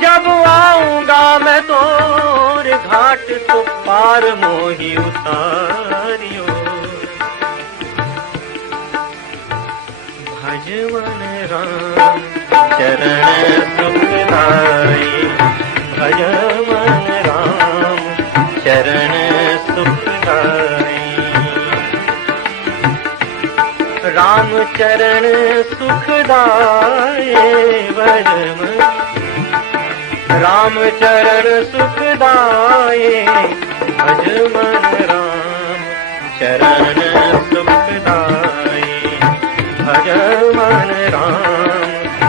जब आऊंगा मैं तोरे घाट, तो पार मोही उतारियो। भजवन राम चरण सुखदाई, भजवन राम चरण सुखदाई। राम चरण सुखदाए भजवन, राम चरण सुखदाए भजमन। राम चरण सुखदाए भजमन, राम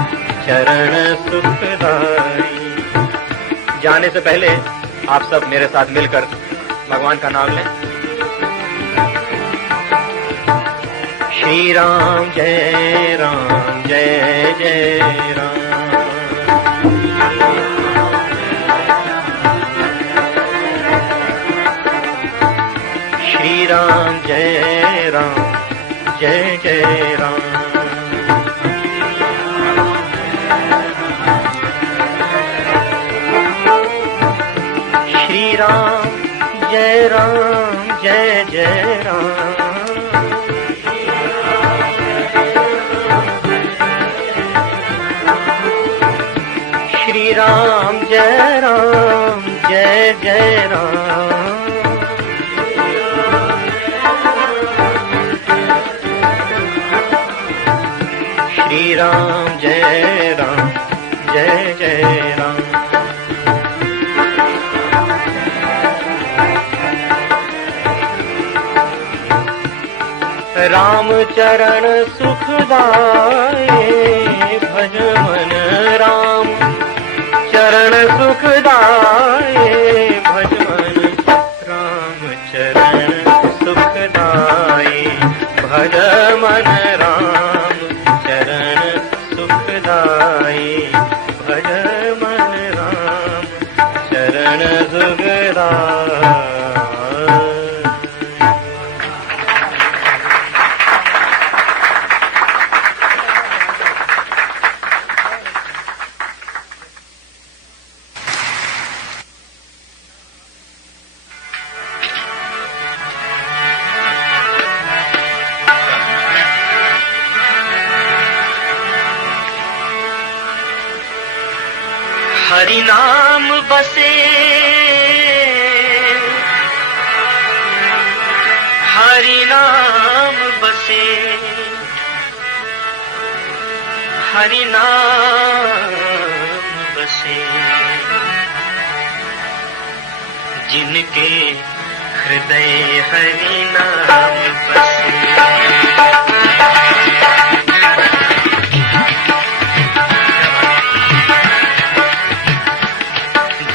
चरण सुखदाए। जाने से पहले आप सब मेरे साथ मिलकर भगवान का नाम लें। श्री राम जय राम, जय जय राम। श्री राम जय राम, जय जय राम। श्री राम जय राम, जय जय राम। श्री राम जय राम, जय जय राम। श्री राम जय राम, जय जय राम। राम चरण सुखदाए भजमन, राम चरण सुखदाए भजमन। राम चरण सुखदाए भजमन, राम चरण सुखदाए भजमन, राम चरण सुखदाए। हरि नाम बसे, हरि नाम बसे, हरि नाम बसे। जिनके हृदय हरि नाम बसे।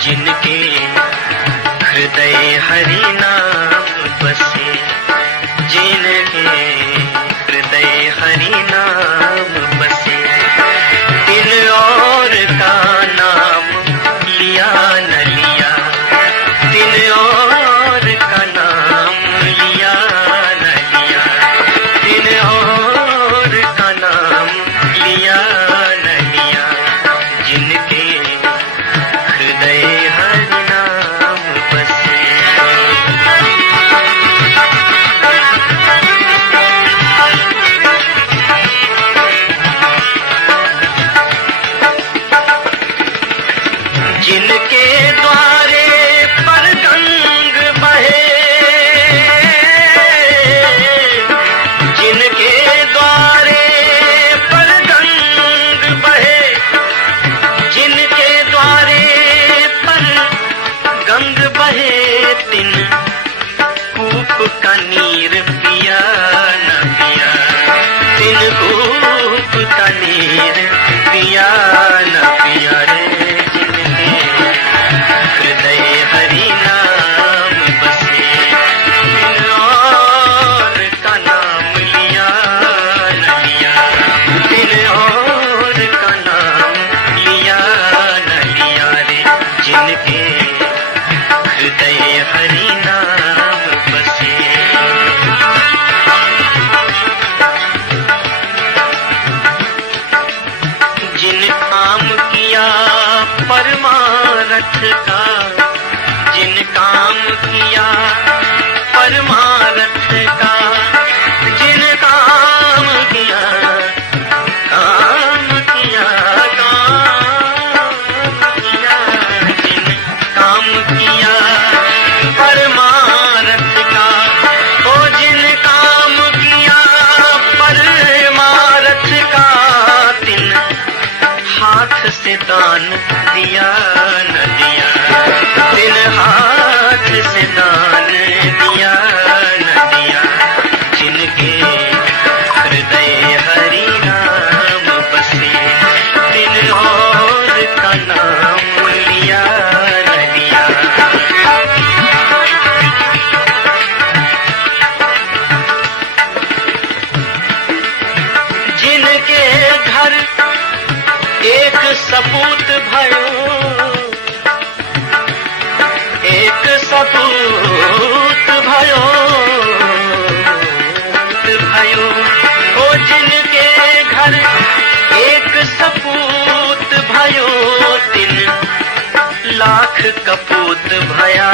जिनके हृदय हरि नाम बसे, जिनके हृदय हरि नाम बसे, दिन और का नाम लिया न लिया, दिन और का नाम लिया न लिया, दिन और का नाम लिया न लिया। जिनके हृदय हरि नाम बसे। जिनके द्वारे पर गंग बहे, जिनके द्वारे पर गंग बहे, जिनके द्वारे पर गंग बहे, तिन कूप का नीर पिया न पिया, तिन कूप का नीर पिया न पिया रे। हृदय हरि नाम बसे, दिन और का नाम लिया न लिया, दिन और का नाम लिया न लिया रे। जिनके हृदय हरि नाम बसे। जिन काम किया परमारथ का, जिन काम किया परमारथ का, जिन काम किया, काम किया, काम किया, जिन काम किया परमारथ का, ओ जिन काम किया परमारथ का, तिन हाथ से दान दिया न दिया, दिन हाथ से दान दिया न दिया। जिनके हृदय हरि नाम बसे, दिन और का नाम लिया न लिया। जिनके घर एक सपूत भयो, एक सपूत भयो, भयो, ओ जिनके घर एक सपूत भयो, तिन लाख कपूत भया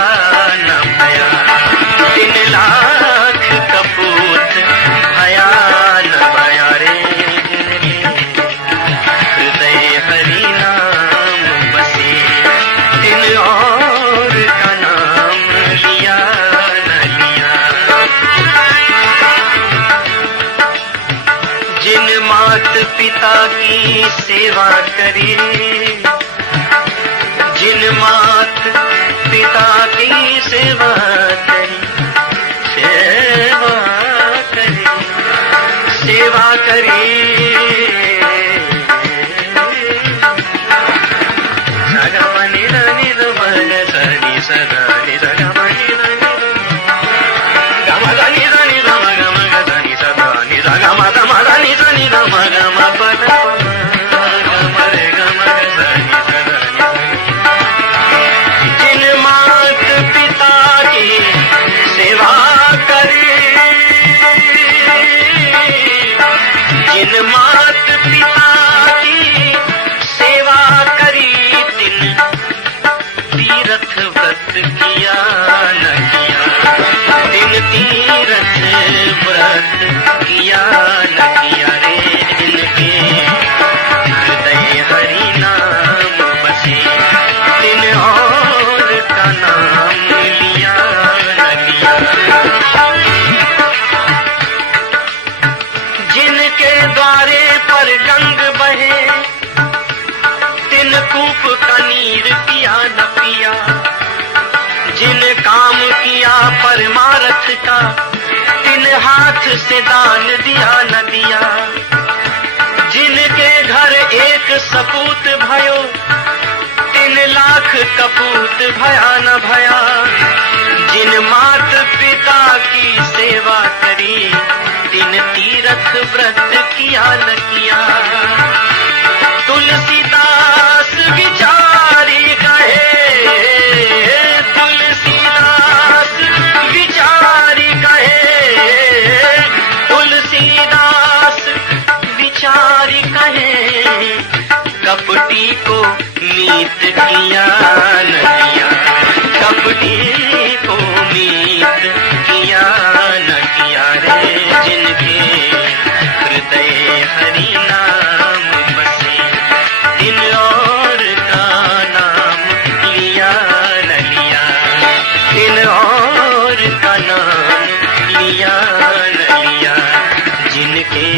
न भया, तिन लाख कपूत भया न भया रे। हृदय हरि नाम बसे, दिन और का नाम लिया न लिया। जिन मात पिता की सेवा करी, जिन मात पिता की सेवा करी, सेवा करी, सेवा करी, सगमनि नी मग सनि सदा नि सगमनि गम नी नी गम गम गनि सदा नि गम गम नी नी गम गम पद गम रे गम सनि सदा नि। जिन मात पिता की सेवा करे, जिन मात पिता की सेवा करी, तिन तीरथ व्रत किया न किया, दिन तीरथ व्रत किया न किया रे। जिनके हृदय हरि नाम बसे, नाथ का 3 हाथ से दान दिया न दिया। जिनके घर एक सपूत भयो 3 लाख कपूत भया न भया। जिन मात पिता की सेवा करी 3 तीरथ व्रत किया न किया। तुलसीदास विचारी कहे, तुलसीदास विचारी कहे, तुलसीदास विचारी कहे। कपटी को मीत किया न किया, कपटी को मीत किया न किया रे। जिनके हृदय हरि नाम बसे 3 और का नाम लिया न लिया, 3 और का नाम लिया न लिया। जिनके